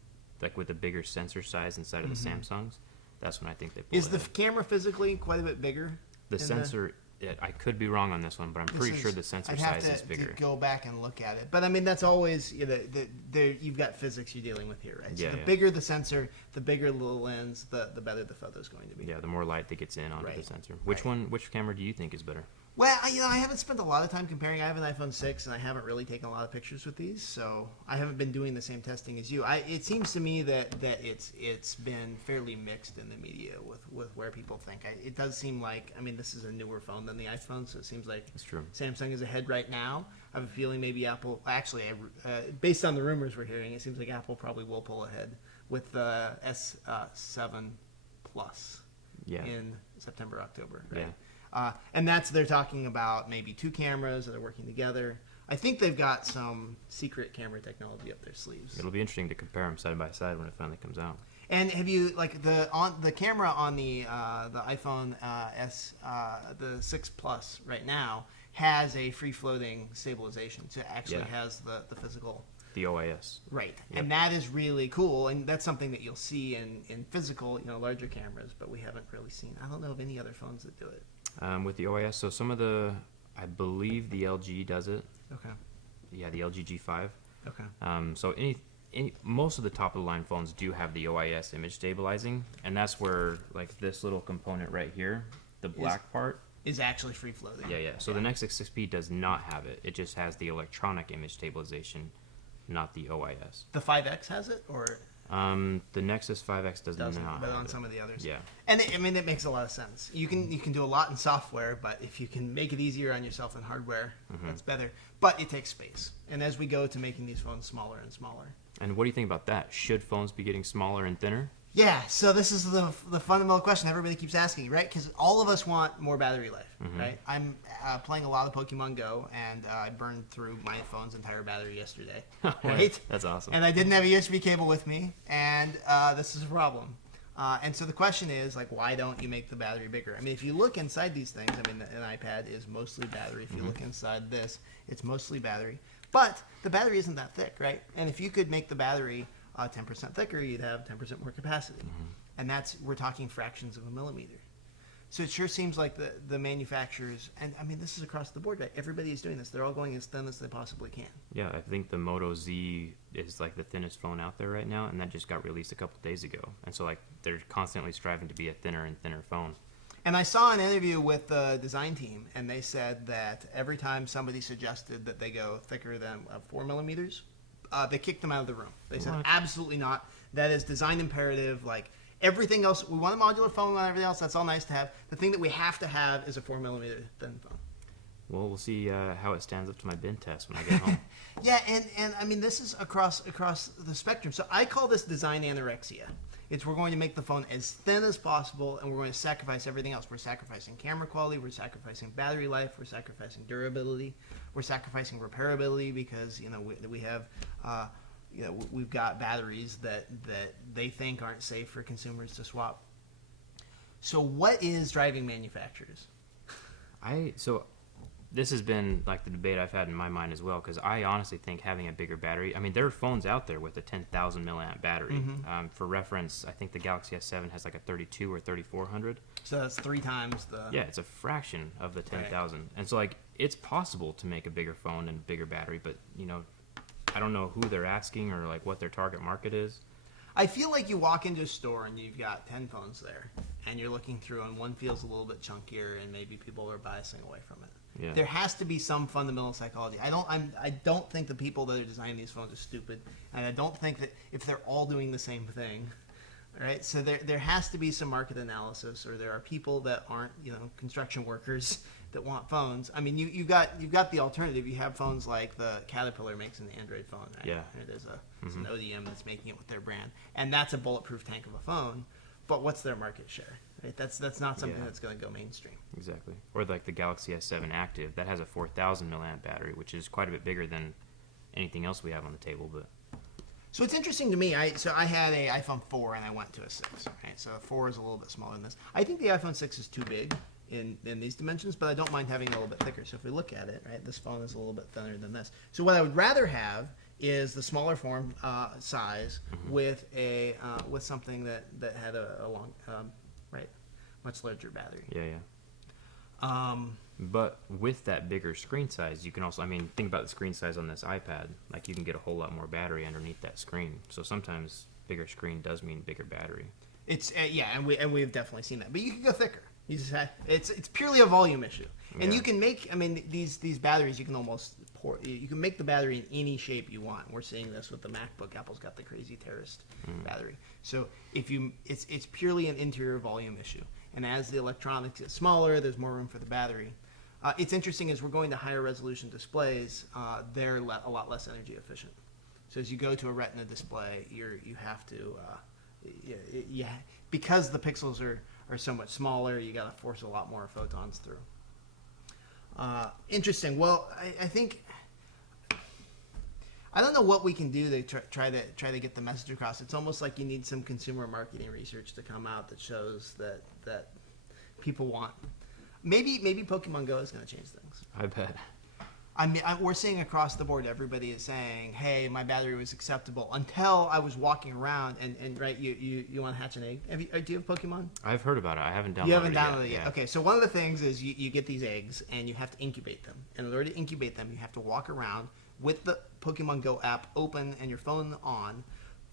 like with the bigger sensor size inside of the Samsungs. That's when I think they pulled Is the ahead. camera physically quite a bit bigger? The sensor. I could be wrong on this one, but I'm pretty sure the sensor size is bigger. I'd have to go back and look at it. But I mean, that's always, you've got physics you're dealing with here, right? So the bigger the sensor, the bigger the lens, the better the photo's going to be. Yeah, the more light that gets in onto the sensor. Which camera do you think is better? Well, I haven't spent a lot of time comparing. I have an iPhone 6, and I haven't really taken a lot of pictures with these, so I haven't been doing the same testing as you. It seems to me that it's been fairly mixed in the media with where people think. It does seem like, I mean, this is a newer phone than the iPhone, so it seems like That's true. Samsung is ahead right now. I have a feeling maybe Apple, actually, based on the rumors we're hearing, it seems like Apple probably will pull ahead with the S7 Plus in September, October, right? Yeah. And they're talking about maybe two cameras that are working together. I think they've got some secret camera technology up their sleeves. It'll be interesting to compare them side by side when it finally comes out. And have you the camera on the iPhone the 6 Plus right now has a free floating stabilization, so it actually has the physical. The OIS. Right. Yep. And that is really cool, and that's something that you'll see in physical, larger cameras, but we haven't really seen. I don't know of any other phones that do it. With the OIS, so some of I believe the LG does it. Okay. Yeah, the LG G5. Okay. So most of the top of the line phones do have the OIS image stabilizing, and that's where like this little component right here, the black part, is actually free floating. Yeah. So the Nexus 6P does not have it. It just has the electronic image stabilization, not the OIS. The 5X has it, or the Nexus 5X doesn't not but have on it. some of the others. Yeah. And it makes a lot of sense. You can do a lot in software, but if you can make it easier on yourself in hardware, that's better. But it takes space. And as we go to making these phones smaller and smaller. And what do you think about that? Should phones be getting smaller and thinner? Yeah, so this is the fundamental question everybody keeps asking, right? Because all of us want more battery life, right? I'm playing a lot of Pokemon Go, and I burned through my phone's entire battery yesterday, right? That's awesome. And I didn't have a USB cable with me, and this is a problem. And so the question is, like, why don't you make the battery bigger? I mean, if you look inside these things, I mean, an iPad is mostly battery. If you look inside this, it's mostly battery. But the battery isn't that thick, right? And if you could make the battery 10% thicker, you'd have 10% more capacity. And we're talking fractions of a millimeter. So it sure seems like the manufacturers, and I mean, this is across the board, right? Everybody is doing this. They're all going as thin as they possibly can. Yeah, I think the Moto Z is like the thinnest phone out there right now, and that just got released a couple days ago. And so like they're constantly striving to be a thinner and thinner phone. And I saw an interview with the design team, and they said that every time somebody suggested that they go thicker than 4 millimeters, they kicked them out of the room. They said, absolutely not. That is design imperative. Like everything else, we want a modular phone and everything else. That's all nice to have. The thing that we have to have is a 4 millimeter thin phone. Well, we'll see how it stands up to my bin test when I get home. Yeah, and I mean, this is across the spectrum. So I call this design anorexia. It's we're going to make the phone as thin as possible, and we're going to sacrifice everything else. We're sacrificing camera quality, we're sacrificing battery life, we're sacrificing durability, we're sacrificing repairability because we have we've got batteries that they think aren't safe for consumers to swap. So what is driving manufacturers? So this has been like the debate I've had in my mind as well, because I honestly think having a bigger battery, I mean, there are phones out there with a 10,000 milliamp battery. Mm-hmm. For reference, I think the Galaxy S7 has like a 32 or 3400. So that's 3 times the... Yeah, it's a fraction of the 10,000. Right. And so like it's possible to make a bigger phone and bigger battery, but I don't know who they're asking or like what their target market is. I feel like you walk into a store and you've got 10 phones there, and you're looking through, and one feels a little bit chunkier, and maybe people are biasing away from it. Yeah. There has to be some fundamental psychology. I don't think the people that are designing these phones are stupid, and I don't think that if they're all doing the same thing, right? So there has to be some market analysis, or there are people that aren't construction workers that want phones. I mean, you've got the alternative. You have phones like the Caterpillar makes an Android phone, right? Yeah. There's an ODM that's making it with their brand, and that's a bulletproof tank of a phone. But what's their market share? Right? That's not something that's going to go mainstream. Exactly. Or like the Galaxy S7 Active, that has a 4,000 milliamp battery, which is quite a bit bigger than anything else we have on the table. But so it's interesting to me. I had a iPhone 4 and I went to a 6. Right? So 4 is a little bit smaller than this. I think the iPhone 6 is too big in these dimensions, but I don't mind having it a little bit thicker. So if we look at it, right, this phone is a little bit thinner than this. So what I would rather have is the smaller form size with with something that had a long much larger battery. Yeah. But with that bigger screen size, you can also, think about the screen size on this iPad. Like you can get a whole lot more battery underneath that screen. So sometimes bigger screen does mean bigger battery. It's and we've definitely seen that. But you can go thicker. You just it's purely a volume issue. And you can make these batteries, you can almost you can make the battery in any shape you want. We're seeing this with the MacBook. Apple's got the crazy terraced battery. So it's purely an interior volume issue. And as the electronics get smaller, there's more room for the battery. It's interesting as we're going to higher resolution displays, they're a lot less energy efficient. So as you go to a Retina display, you have to because the pixels are so much smaller, you got to force a lot more photons through. Interesting. Well, I think I don't know what we can do to try to get the message across. It's almost like you need some consumer marketing research to come out that shows that people want. Maybe Pokemon Go is going to change things. I bet. We're seeing across the board, everybody is saying, "Hey, my battery was acceptable until I was walking around." And right, you want to hatch an egg? Do you have Pokemon? I've heard about it. I haven't downloaded it. You haven't downloaded it yet. Yeah. Okay, so one of the things is you get these eggs and you have to incubate them. And in order to incubate them, you have to walk around with the Pokemon Go app open and your phone on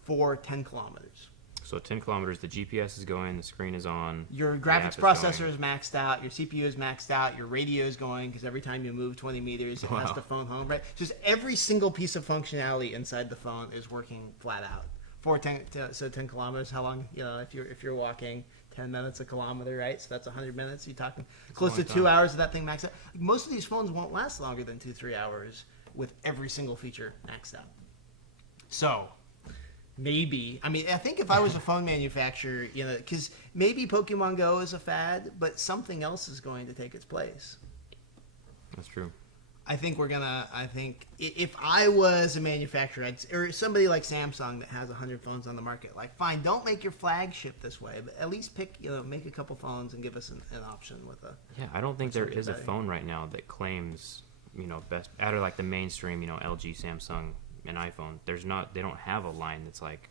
for 10 kilometers. So 10 kilometers, the GPS is going, the screen is on. Your graphics processor is maxed out, your CPU is maxed out, your radio is going because every time you move 20 meters, it has to phone home, right? Just every single piece of functionality inside the phone is working flat out. So 10 kilometers, how long, if you're walking 10 minutes a kilometer, right? So that's 100 minutes. You're talking close to 2 hours of that thing maxed out. Most of these phones won't last longer than 2-3 hours with every single feature maxed out. So maybe, I think if I was a phone manufacturer, because maybe Pokemon Go is a fad, but something else is going to take its place. That's true. I think if I was a manufacturer, or somebody like Samsung that has 100 phones on the market, like, fine, don't make your flagship this way, but at least make a couple phones and give us an option with a... Yeah, I don't think there is a phone right now that claims, best, out of like the mainstream, LG, Samsung, and iPhone. They don't have a line that's like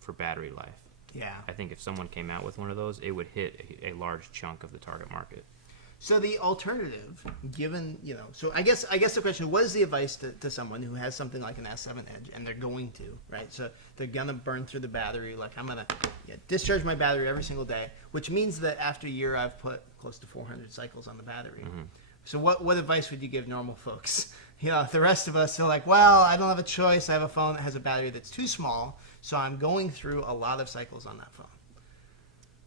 for battery life. Yeah. I think if someone came out with one of those, it would hit a large chunk of the target market. So the alternative, given, so I guess the question, what is the advice to someone who has something like an S7 Edge and they're going to, right? So they're going to burn through the battery. Like, I'm going to discharge my battery every single day, which means that after a year, I've put close to 400 cycles on the battery. Mm-hmm. So what advice would you give normal folks? If the rest of us are like, well, I don't have a choice. I have a phone that has a battery that's too small, so I'm going through a lot of cycles on that phone.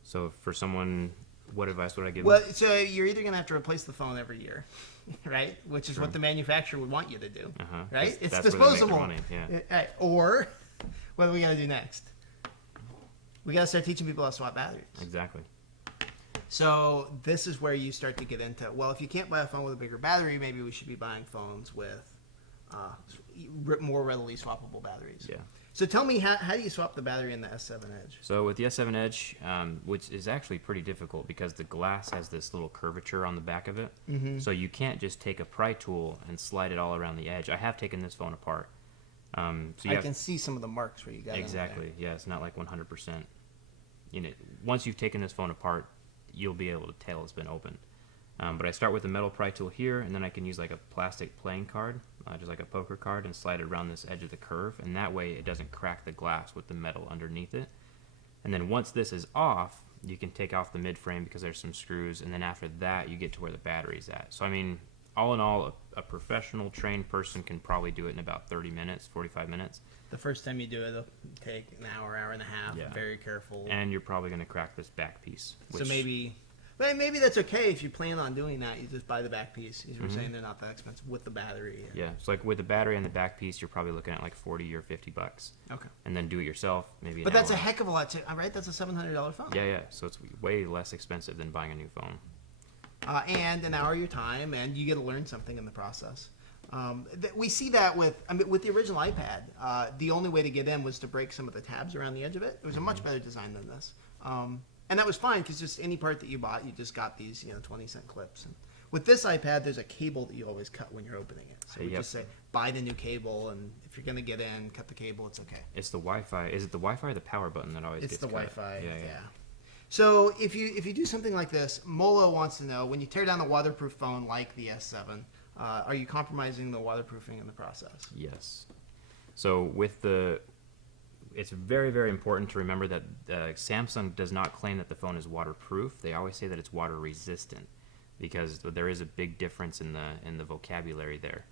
So for someone, what advice would I give Well, them? so you're either going to have to replace the phone every year, right? Which is True. what the manufacturer would want you to do, Uh-huh. right? It's That's where they make their disposable. money, yeah. Right. Or, what do we got to do next? We got to start teaching people how to swap batteries. Exactly. So this is where you start to get into, well, if you can't buy a phone with a bigger battery, maybe we should be buying phones with more readily swappable batteries. Yeah. So tell me, how do you swap the battery in the S7 Edge? So with the S7 Edge, which is actually pretty difficult because the glass has this little curvature on the back of it. Mm-hmm. So you can't just take a pry tool and slide it all around the edge. I have taken this phone apart. I can see some of the marks where you got exactly. Yeah, it's not like 100%. Once you've taken this phone apart, you'll be able to tell it's been opened. But I start with a metal pry tool here, and then I can use like a plastic playing card, just like a poker card, and slide it around this edge of the curve, and that way it doesn't crack the glass with the metal underneath it. And then once this is off, you can take off the mid frame because there's some screws, and then after that you get to where the battery's at. So I mean, all in all, a professional trained person can probably do it in about 30 minutes, 45 minutes. The first time you do it, it'll take an hour, hour and a half. Yeah. Very careful. And you're probably going to crack this back piece. So maybe that's okay if you plan on doing that. You just buy the back piece. As you were saying, they're not that expensive with the battery. Yeah, so like with the battery and the back piece, you're probably looking at like 40 or 50 bucks. Okay. And then do it yourself, maybe. But that's a heck of a lot, too, right? That's a $700 phone. Yeah. So it's way less expensive than buying a new phone. And an hour of your time, and you get to learn something in the process. We see that with the original iPad. The only way to get in was to break some of the tabs around the edge of it. It was a much better design than this. And that was fine because just any part that you bought, you just got these 20-cent clips. And with this iPad, there's a cable that you always cut when you're opening it. So we just say, buy the new cable, and if you're going to get in, cut the cable, it's okay. It's the Wi-Fi. Is it the Wi-Fi or the power button that always It's gets the cut? Wi-Fi, Yeah. So if you do something like this, Molo wants to know, when you tear down a waterproof phone like the S7, are you compromising the waterproofing in the process? Yes. So it's very, very important to remember that Samsung does not claim that the phone is waterproof. They always say that it's water resistant because there is a big difference in the vocabulary there.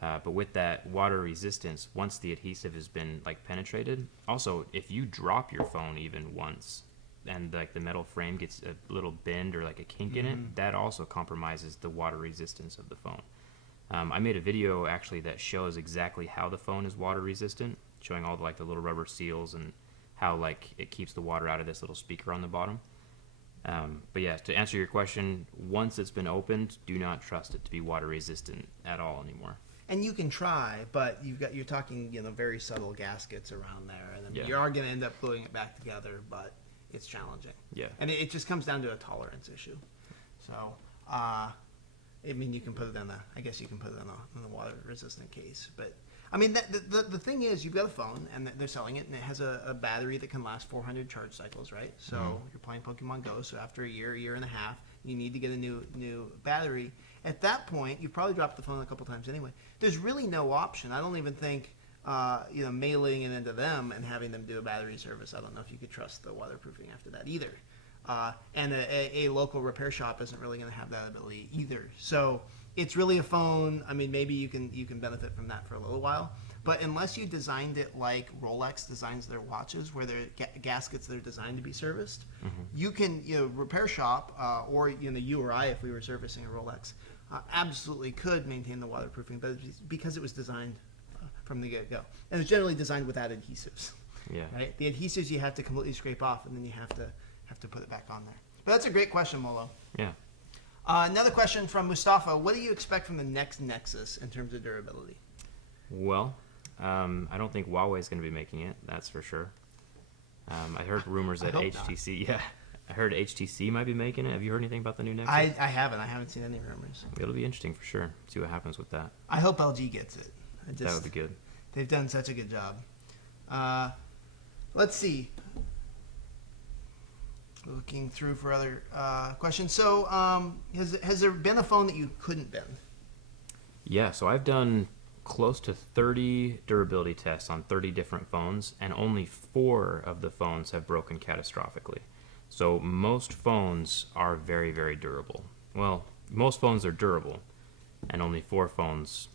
But with that water resistance, once the adhesive has been penetrated, also if you drop your phone even once, and the metal frame gets a little bend or like a kink in it, that also compromises the water resistance of the phone. I made a video actually that shows exactly how the phone is water resistant, showing all the little rubber seals and how it keeps the water out of this little speaker on the bottom. But yeah, to answer your question, once it's been opened, do not trust it to be water resistant at all anymore. And you can try, but you're talking very subtle gaskets around there, and then you are going to end up gluing it back together, but it's challenging. Yeah. And it just comes down to a tolerance issue. So, you can put it in I guess you can put it in the water resistant case. But, the thing is, you've got a phone, and they're selling it, and it has a battery that can last 400 charge cycles, right? So you're playing Pokemon Go, so after a year and a half, you need to get a new battery. At that point, you've probably dropped the phone a couple times anyway. There's really no option. I don't even think mailing it into them and having them do a battery service. I don't know if you could trust the waterproofing after that either. And a local repair shop isn't really going to have that ability either. So it's really a phone. Maybe you can benefit from that for a little while. But unless you designed it like Rolex designs their watches, where they're gaskets that are designed to be serviced, you can, repair shop, or you or I, if we were servicing a Rolex, absolutely could maintain the waterproofing, but because it was designed from the get-go. And it's generally designed without adhesives. Yeah. Right? The adhesives you have to completely scrape off, and then you have to put it back on there. But that's a great question, Molo. Yeah. Another question from Mustafa. What do you expect from the next Nexus in terms of durability? Well, I don't think Huawei is going to be making it. That's for sure. I heard rumors that HTC. Not. Yeah. I heard HTC might be making it. Have you heard anything about the new Nexus? I haven't. I haven't seen any rumors. It'll be interesting for sure. See what happens with that. I hope LG gets it. That would be good. They've done such a good job. Let's see. Looking through for other questions. So, has there been a phone that you couldn't bend? Yeah. So I've done close to 30 durability tests on 30 different phones, and only 4 of the phones have broken catastrophically. So most phones are very, very durable. Well, most phones are durable, and only 4 phones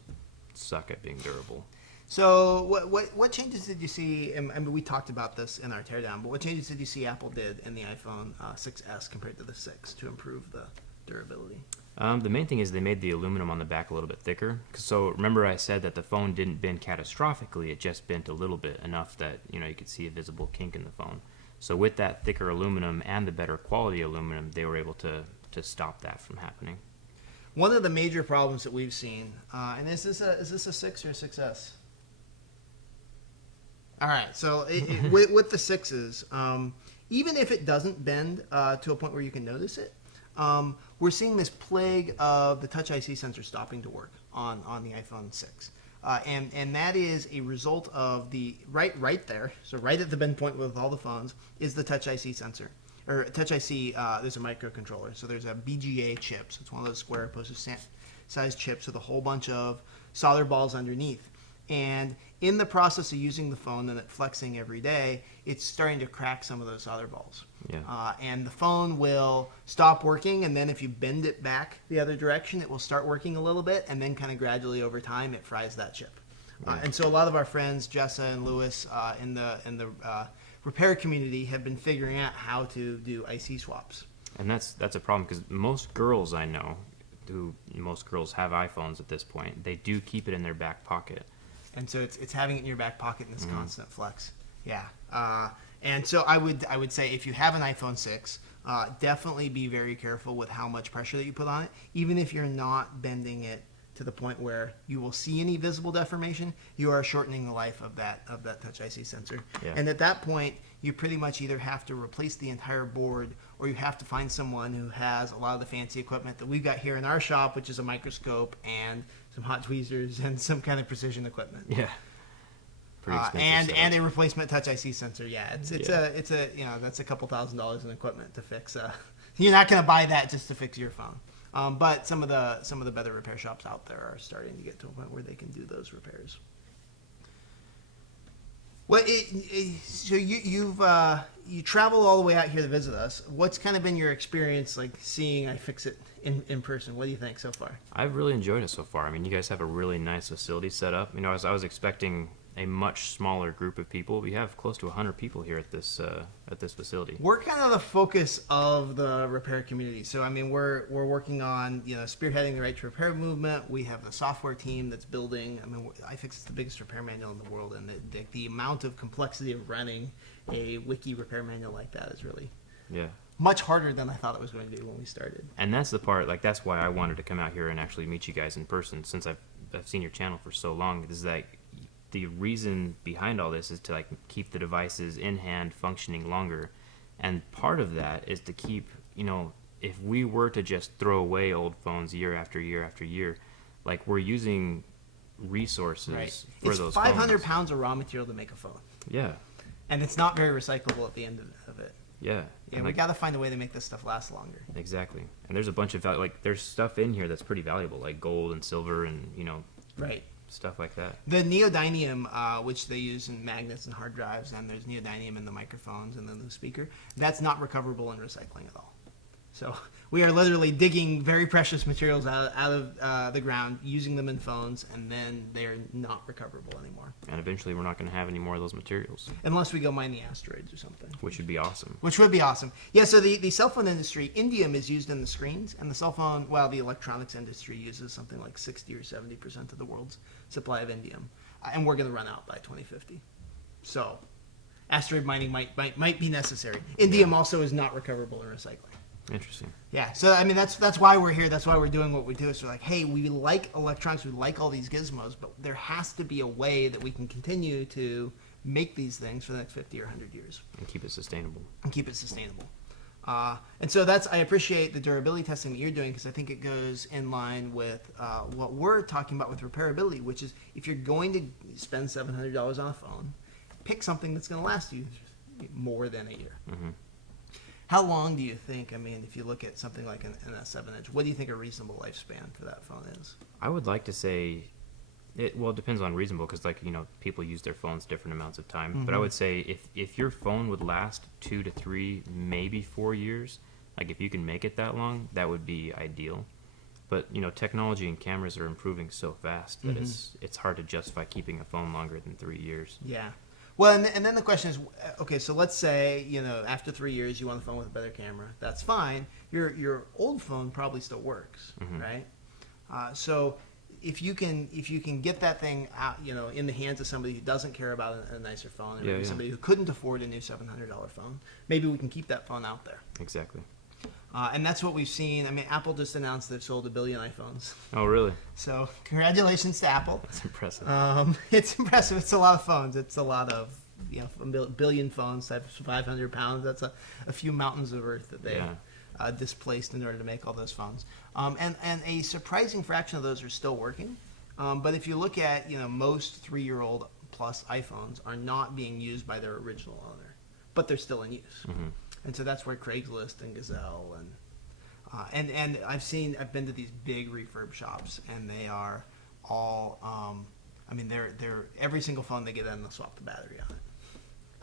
suck at being durable. So what changes did you see? We talked about this in our teardown, but what changes did you see Apple did in the iPhone 6s compared to the 6 to improve the durability? The main thing is they made the aluminum on the back a little bit thicker. So remember I said that the phone didn't bend catastrophically, it just bent a little bit, enough that you could see a visible kink in the phone. So with that thicker aluminum and the better quality aluminum, they were able to stop that from happening. One of the major problems that we've seen, and is this a 6 or a 6S? All right, so with the 6s, even if it doesn't bend to a point where you can notice it, we're seeing this plague of the Touch IC sensor stopping to work on the iPhone 6. And that is a result of the right there, so right at the bend point with all the phones, is the Touch IC sensor. Or Touch IC, there's a microcontroller. So there's a BGA chip. So it's one of those square postage-sized chips with a whole bunch of solder balls underneath. And in the process of using the phone and it flexing every day, it's starting to crack some of those solder balls. Yeah. And the phone will stop working, and then if you bend it back the other direction, it will start working a little bit, and then kind of gradually over time, it fries that chip. And so a lot of our friends, Jessa and Lewis, in the repair community have been figuring out how to do IC swaps. And that's a problem because most girls I know, most girls have iPhones at this point, they do keep it in their back pocket. And so it's having it in your back pocket in this constant flex. Yeah. And so I would say if you have an iPhone 6, definitely be very careful with how much pressure that you put on it. Even if you're not bending it to the point where you will see any visible deformation, you are shortening the life of that Touch IC sensor. Yeah. And at that point, you pretty much either have to replace the entire board, or you have to find someone who has a lot of the fancy equipment that we've got here in our shop, which is a microscope and some hot tweezers and some kind of precision equipment. Yeah. Pretty expensive and a replacement Touch IC sensor. Yeah, it's a that's a couple $1,000s in equipment to fix. You're not going to buy that just to fix your phone. But some of the better repair shops out there are starting to get to a point where they can do those repairs. Well, so you travel all the way out here to visit us. What's kind of been your experience like seeing iFixit in person? What do you think so far? I've really enjoyed it so far. I mean, you guys have a really nice facility set up. I was expecting a much smaller group of people. We have close to 100 people here at this facility. We're kind of the focus of the repair community. So I mean, we're working on spearheading the right to repair movement. We have the software team that's building. I mean, iFixit's the biggest repair manual in the world, and the amount of complexity of running a wiki repair manual like that is really much harder than I thought it was going to be when we started. And that's the part. Like that's why I wanted to come out here and actually meet you guys in person. Since I've seen your channel for so long, is that the reason behind all this is to keep the devices in hand functioning longer, and part of that is to keep if we were to just throw away old phones year after year after year, we're using resources for it's those 500 phones. pounds of raw material to make a phone. Yeah. And it's not very recyclable at the end of it. Yeah. Yeah, we got to find a way to make this stuff last longer. Exactly. And there's a bunch of there's stuff in here that's pretty valuable, like gold and silver and Right. stuff like that. The neodymium, which they use in magnets and hard drives, and there's neodymium in the microphones and then the speaker, that's not recoverable in recycling at all. So we are literally digging very precious materials out of the ground, using them in phones, and then they're not recoverable anymore. And eventually we're not going to have any more of those materials. Unless we go mine the asteroids or something. Which would be awesome. Which would be awesome. Yeah, so the cell phone industry, indium is used in the screens, and the cell phone, the electronics industry uses something like 60 or 70% of the world's supply of indium. And we're going to run out by 2050. So asteroid mining might be necessary. Indium also is not recoverable in recycling. Interesting. Yeah, so I mean that's why we're here. That's why we're doing what we do. So hey, we like electronics, we like all these gizmos, but there has to be a way that we can continue to make these things for the next 50 or 100 years and keep it sustainable. And so I appreciate the durability testing that you're doing, because I think it goes in line with what we're talking about with repairability, which is if you're going to spend $700 on a phone, pick something that's going to last you more than a year. Mm-hmm. How long do you think, if you look at something like an S7 Edge, what do you think a reasonable lifespan for that phone is? I would like to say, it depends on reasonable, because people use their phones different amounts of time. Mm-hmm. But I would say if your phone would last 2 to 3, maybe 4 years, if you can make it that long, that would be ideal. But technology and cameras are improving so fast that it's hard to justify keeping a phone longer than 3 years. Yeah. Well, and then the question is, okay, so let's say, after 3 years you want a phone with a better camera. That's fine. Your old phone probably still works, right? So if you can get that thing out, in the hands of somebody who doesn't care about a nicer phone, or maybe somebody who couldn't afford a new $700 phone, maybe we can keep that phone out there. Exactly. And that's what we've seen. I mean, Apple just announced they've sold 1 billion iPhones. Oh, really? So congratulations to Apple. That's impressive. It's impressive. It's a lot of phones. It's a lot of, a billion phones, 500 pounds. That's a few mountains of earth that they displaced in order to make all those phones. And a surprising fraction of those are still working. But if you look at, most 3-year-old plus iPhones are not being used by their original owner, but they're still in use. And so that's where Craigslist and Gazelle and I've been to these big refurb shops, and they are all, they're every single phone they get in, they'll swap the battery on it.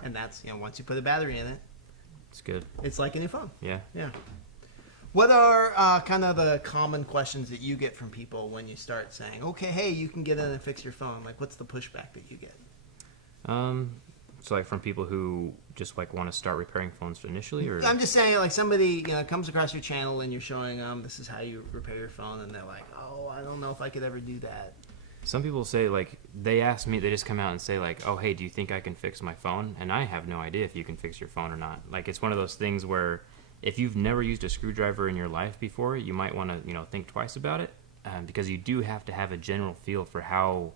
And that's, once you put a battery in it, it's good. It's like a new phone. Yeah. Yeah. What are kind of the common questions that you get from people when you start saying, okay, hey, you can get in and fix your phone? Like, what's the pushback that you get? So like from people who just like want to start repairing phones initially, or I'm just saying, like, somebody comes across your channel and you're showing them this is how you repair your phone, and they're like, oh, I don't know if I could ever do that. some people say, like, they ask me, they just come out and say, like, oh, hey, do you think I can fix my phone? And I have no idea if you can fix your phone or not. Like, it's one of those things where if you've never used a screwdriver in your life before, you might want to, think twice about it, because you do have to have a general feel for how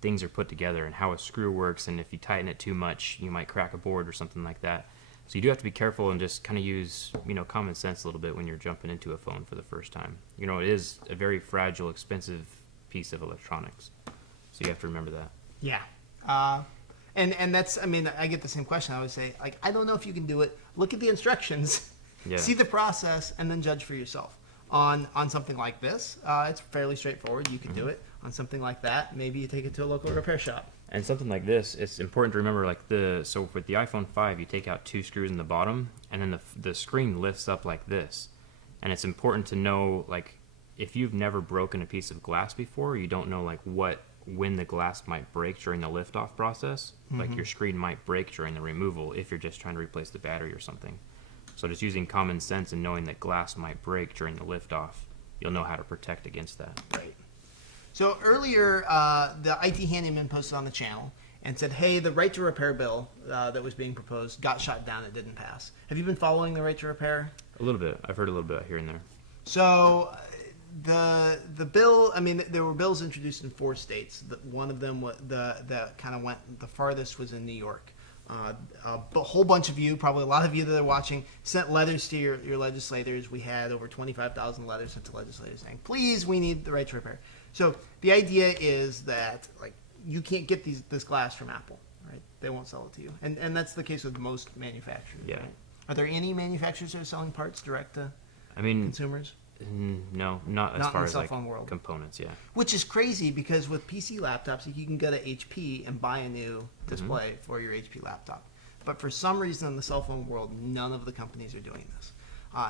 things are put together and how a screw works, and if you tighten it too much, you might crack a board or something like that. So you do have to be careful and just kind of use, common sense a little bit when you're jumping into a phone for the first time. It is a very fragile, expensive piece of electronics. So you have to remember that. Yeah. And that's, I get the same question. I always say, like, I don't know if you can do it. Look at the instructions, see the process, and then judge for yourself. On something like this, it's fairly straightforward. You can do it. On something like that, maybe you take it to a local repair shop. And something like this, it's important to remember, so with the iPhone 5, you take out 2 screws in the bottom, and then the screen lifts up like this. And it's important to know, like, if you've never broken a piece of glass before, you don't know, like, when the glass might break during the liftoff process. Like, your screen might break during the removal if you're just trying to replace the battery or something. So just using common sense and knowing that glass might break during the liftoff, you'll know how to protect against that. Right. So earlier, the IT Handyman posted on the channel and said, hey, the right to repair bill that was being proposed got shot down. It didn't pass. Have you been following the right to repair? A little bit. I've heard a little bit here and there. So the bill, there were bills introduced in 4 states. One of them, that kind of went the farthest, was in New York. A whole bunch of you, probably a lot of you that are watching, sent letters to your legislators. We had over 25,000 letters sent to legislators saying, please, we need the right to repair. So the idea is that, like, you can't get this glass from Apple, right? They won't sell it to you. And that's the case with most manufacturers, Yeah. right? Are there any manufacturers that are selling parts direct to consumers? No, not as in far the as cell like phone world. components, yeah. Which is crazy, because with PC laptops, you can go to HP and buy a new display for your HP laptop. But for some reason in the cell phone world, none of the companies are doing this.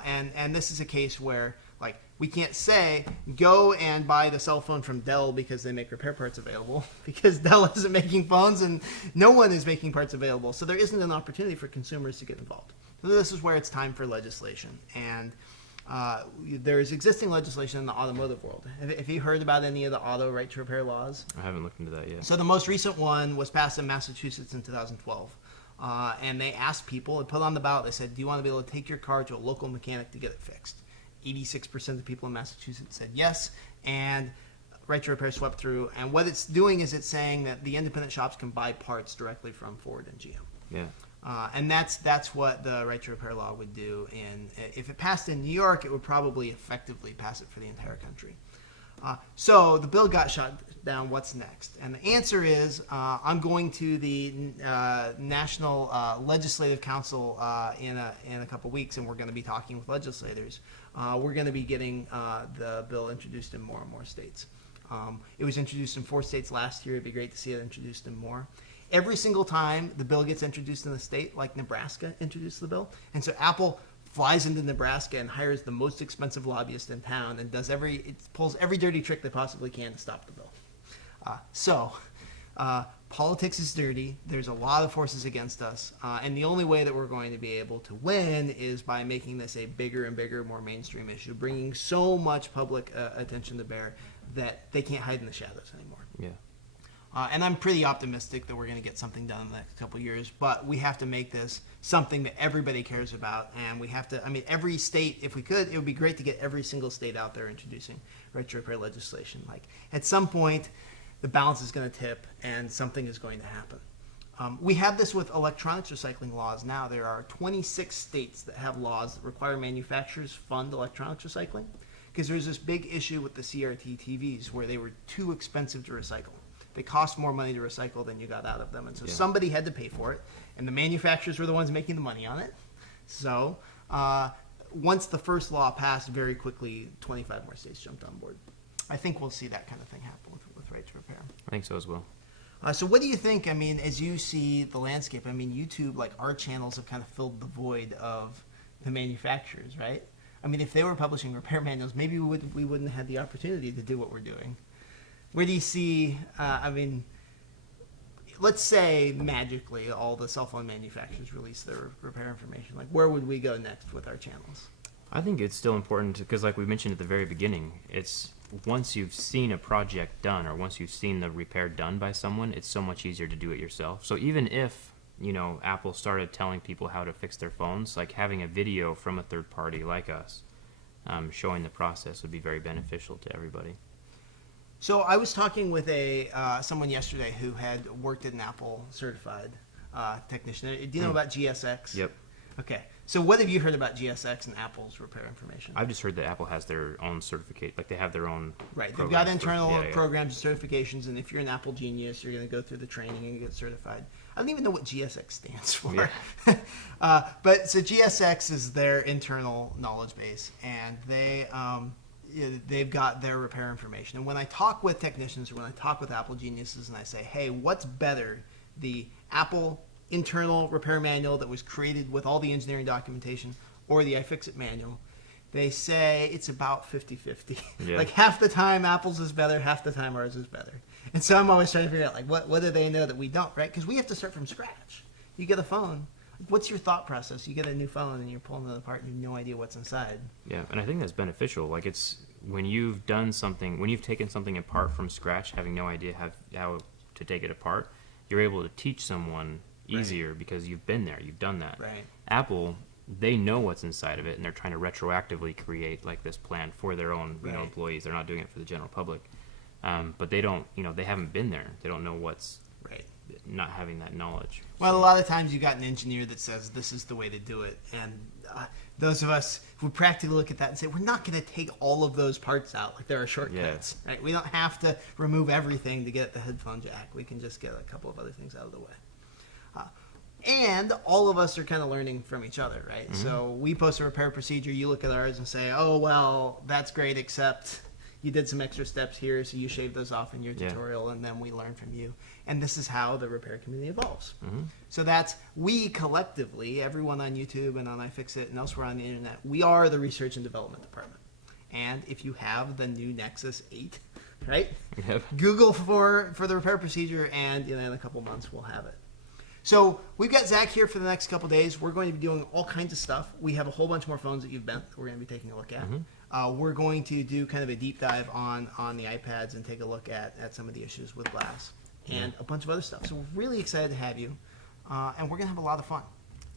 And this is a case where, like, we can't say, go and buy the cell phone from Dell because they make repair parts available, because Dell isn't making phones and no one is making parts available. So there isn't an opportunity for consumers to get involved. So this is where it's time for legislation. And there is existing legislation in the automotive world. Have you heard about any of the auto right to repair laws? I haven't looked into that yet. So the most recent one was passed in Massachusetts in 2012. And they asked people, and put on the ballot, they said, do you want to be able to take your car to a local mechanic to get it fixed? 86% of the people in Massachusetts said yes, and right to repair swept through. And what it's doing is it's saying that the independent shops can buy parts directly from Ford and GM. Yeah. And that's what the right to repair law would do. And if it passed in New York, it would probably effectively pass it for the entire country. So the bill got shot down. What's next? And the answer is, I'm going to the National Legislative Council in a couple weeks, and we're going to be talking with legislators. We're going to be getting the bill introduced in more and more states. It was introduced in 4 states last year. It'd be great to see it introduced in more. Every single time the bill gets introduced in a state, like Nebraska introduced the bill, and so Apple flies into Nebraska and hires the most expensive lobbyist in town and pulls every dirty trick they possibly can to stop the bill. So Politics is dirty. There's a lot of forces against us. And the only way that we're going to be able to win is by making this a bigger and bigger, more mainstream issue, bringing so much public attention to bear that they can't hide in the shadows anymore. Yeah. And I'm pretty optimistic that we're going to get something done in the next couple of years, but we have to make this something that everybody cares about, and we have to, I mean, every state, if we could, it would be great to get every single state out there introducing right to repair legislation. Like, at some point, the balance is going to tip, and something is going to happen. We have this with electronics recycling laws now. There are 26 states that have laws that require manufacturers fund electronics recycling, because there's this big issue with the CRT TVs where they were too expensive to recycle. They cost more money to recycle than you got out of them. And so somebody had to pay for it, and the manufacturers were the ones making the money on it. So once the first law passed, very quickly, 25 more states jumped on board. I think we'll see that kind of thing happen with right to repair. I think so as well. So what do you think, I mean, as you see the landscape, I mean, YouTube, like our channels have kind of filled the void of the manufacturers, right? I mean, if they were publishing repair manuals, maybe we wouldn't have the opportunity to do what we're doing. Where do you see, I mean, let's say magically all the cell phone manufacturers release their repair information. Like, where would we go next with our channels? I think it's still important because, like we mentioned at the very beginning, it's once you've seen a project done or once you've seen the repair done by someone, it's so much easier to do it yourself. So even if, you know, Apple started telling people how to fix their phones, like having a video from a third party like us showing the process would be very beneficial to everybody. So I was talking with someone yesterday who had worked at an Apple certified technician. Do you know about GSX? Yep. Okay. So what have you heard about GSX and Apple's repair information? I've just heard that Apple has their own certificate, like they have their own. Right. They've got internal programs and certifications, and if you're an Apple genius, you're going to go through the training and get certified. I don't even know what GSX stands for. Yeah. But so GSX is their internal knowledge base, and they've got their repair information. And when I talk with technicians or when I talk with Apple geniuses and I say, hey, what's better, the Apple internal repair manual that was created with all the engineering documentation or the iFixit manual, they say it's about 50-50. Yeah. Like half the time Apple's is better, half the time ours is better. And so I'm always trying to figure out, like, what do they know that we don't, right? Because we have to start from scratch. You get a phone. What's your thought process? You get a new phone and you're pulling it apart and you have no idea what's inside. Yeah, and I think that's beneficial. Like, it's when you've done something, when you've taken something apart from scratch, having no idea how to take it apart, you're able to teach someone easier because you've been there, you've done that. Right. Apple, they know what's inside of it, and they're trying to retroactively create like this plan for their own employees. They're not doing it for the general public, but they don't. They haven't been there. They don't know what's not having that knowledge. Well, a lot of times you got an engineer that says this is the way to do it, and those of us who practically look at that and say we're not going to take all of those parts out. Like there are shortcuts, right? We don't have to remove everything to get the headphone jack. We can just get a couple of other things out of the way. And all of us are kind of learning from each other, right? Mm-hmm. So we post a repair procedure, you look at ours and say, oh, well, that's great, except you did some extra steps here, so you shaved those off in your tutorial, and then we learn from you. And this is how the repair community evolves. Mm-hmm. So that's, we collectively, everyone on YouTube and on iFixit and elsewhere on the internet, we are the research and development department. And if you have the new Nexus 8, right? Yep. Google for the repair procedure, and in a couple months we'll have it. So we've got Zach here for the next couple days. We're going to be doing all kinds of stuff. We have a whole bunch more phones that you've bent that we're going to be taking a look at. Mm-hmm. We're going to do kind of a deep dive on the iPads and take a look at some of the issues with glass and a bunch of other stuff. So we're really excited to have you, and we're going to have a lot of fun.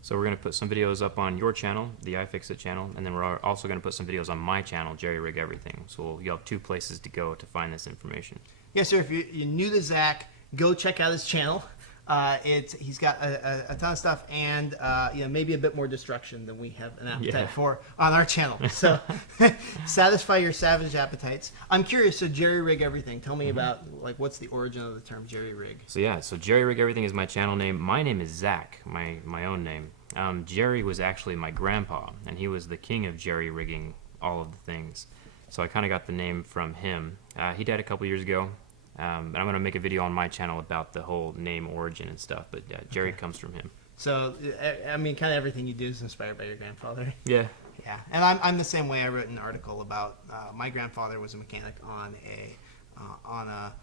So we're going to put some videos up on your channel, the iFixit channel, and then we're also going to put some videos on my channel, JerryRigEverything. So you'll have two places to go to find this information. Yes, sir. If you're new to Zach, go check out his channel. He's got a ton of stuff and maybe a bit more destruction than we have an appetite for on our channel. So satisfy your savage appetites. I'm curious. So JerryRigEverything. Tell me about what's the origin of the term JerryRig? So JerryRigEverything is my channel name. My name is Zach. My own name. Jerry was actually my grandpa, and he was the king of jerry rigging all of the things. So I kind of got the name from him. He died a couple years ago. And I'm going to make a video on my channel about the whole name origin and stuff, but Jerry comes from him. So, I mean, kind of everything you do is inspired by your grandfather. Yeah. Yeah, and I'm the same way. I wrote an article about my grandfather was a mechanic on a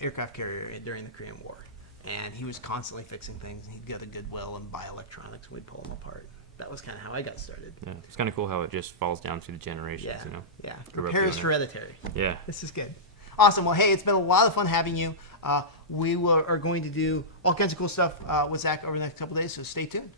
aircraft carrier during the Korean War, and he was constantly fixing things. He'd go to Goodwill and buy electronics, and we'd pull them apart. That was kind of how I got started. Yeah, it's kind of cool how it just falls down through the generations, Yeah, you know. yeah. Grew up Repair is doing it. hereditary. Yeah. This is good. Awesome. Well, hey, it's been a lot of fun having you. We are going to do all kinds of cool stuff with Zack over the next couple days, so stay tuned.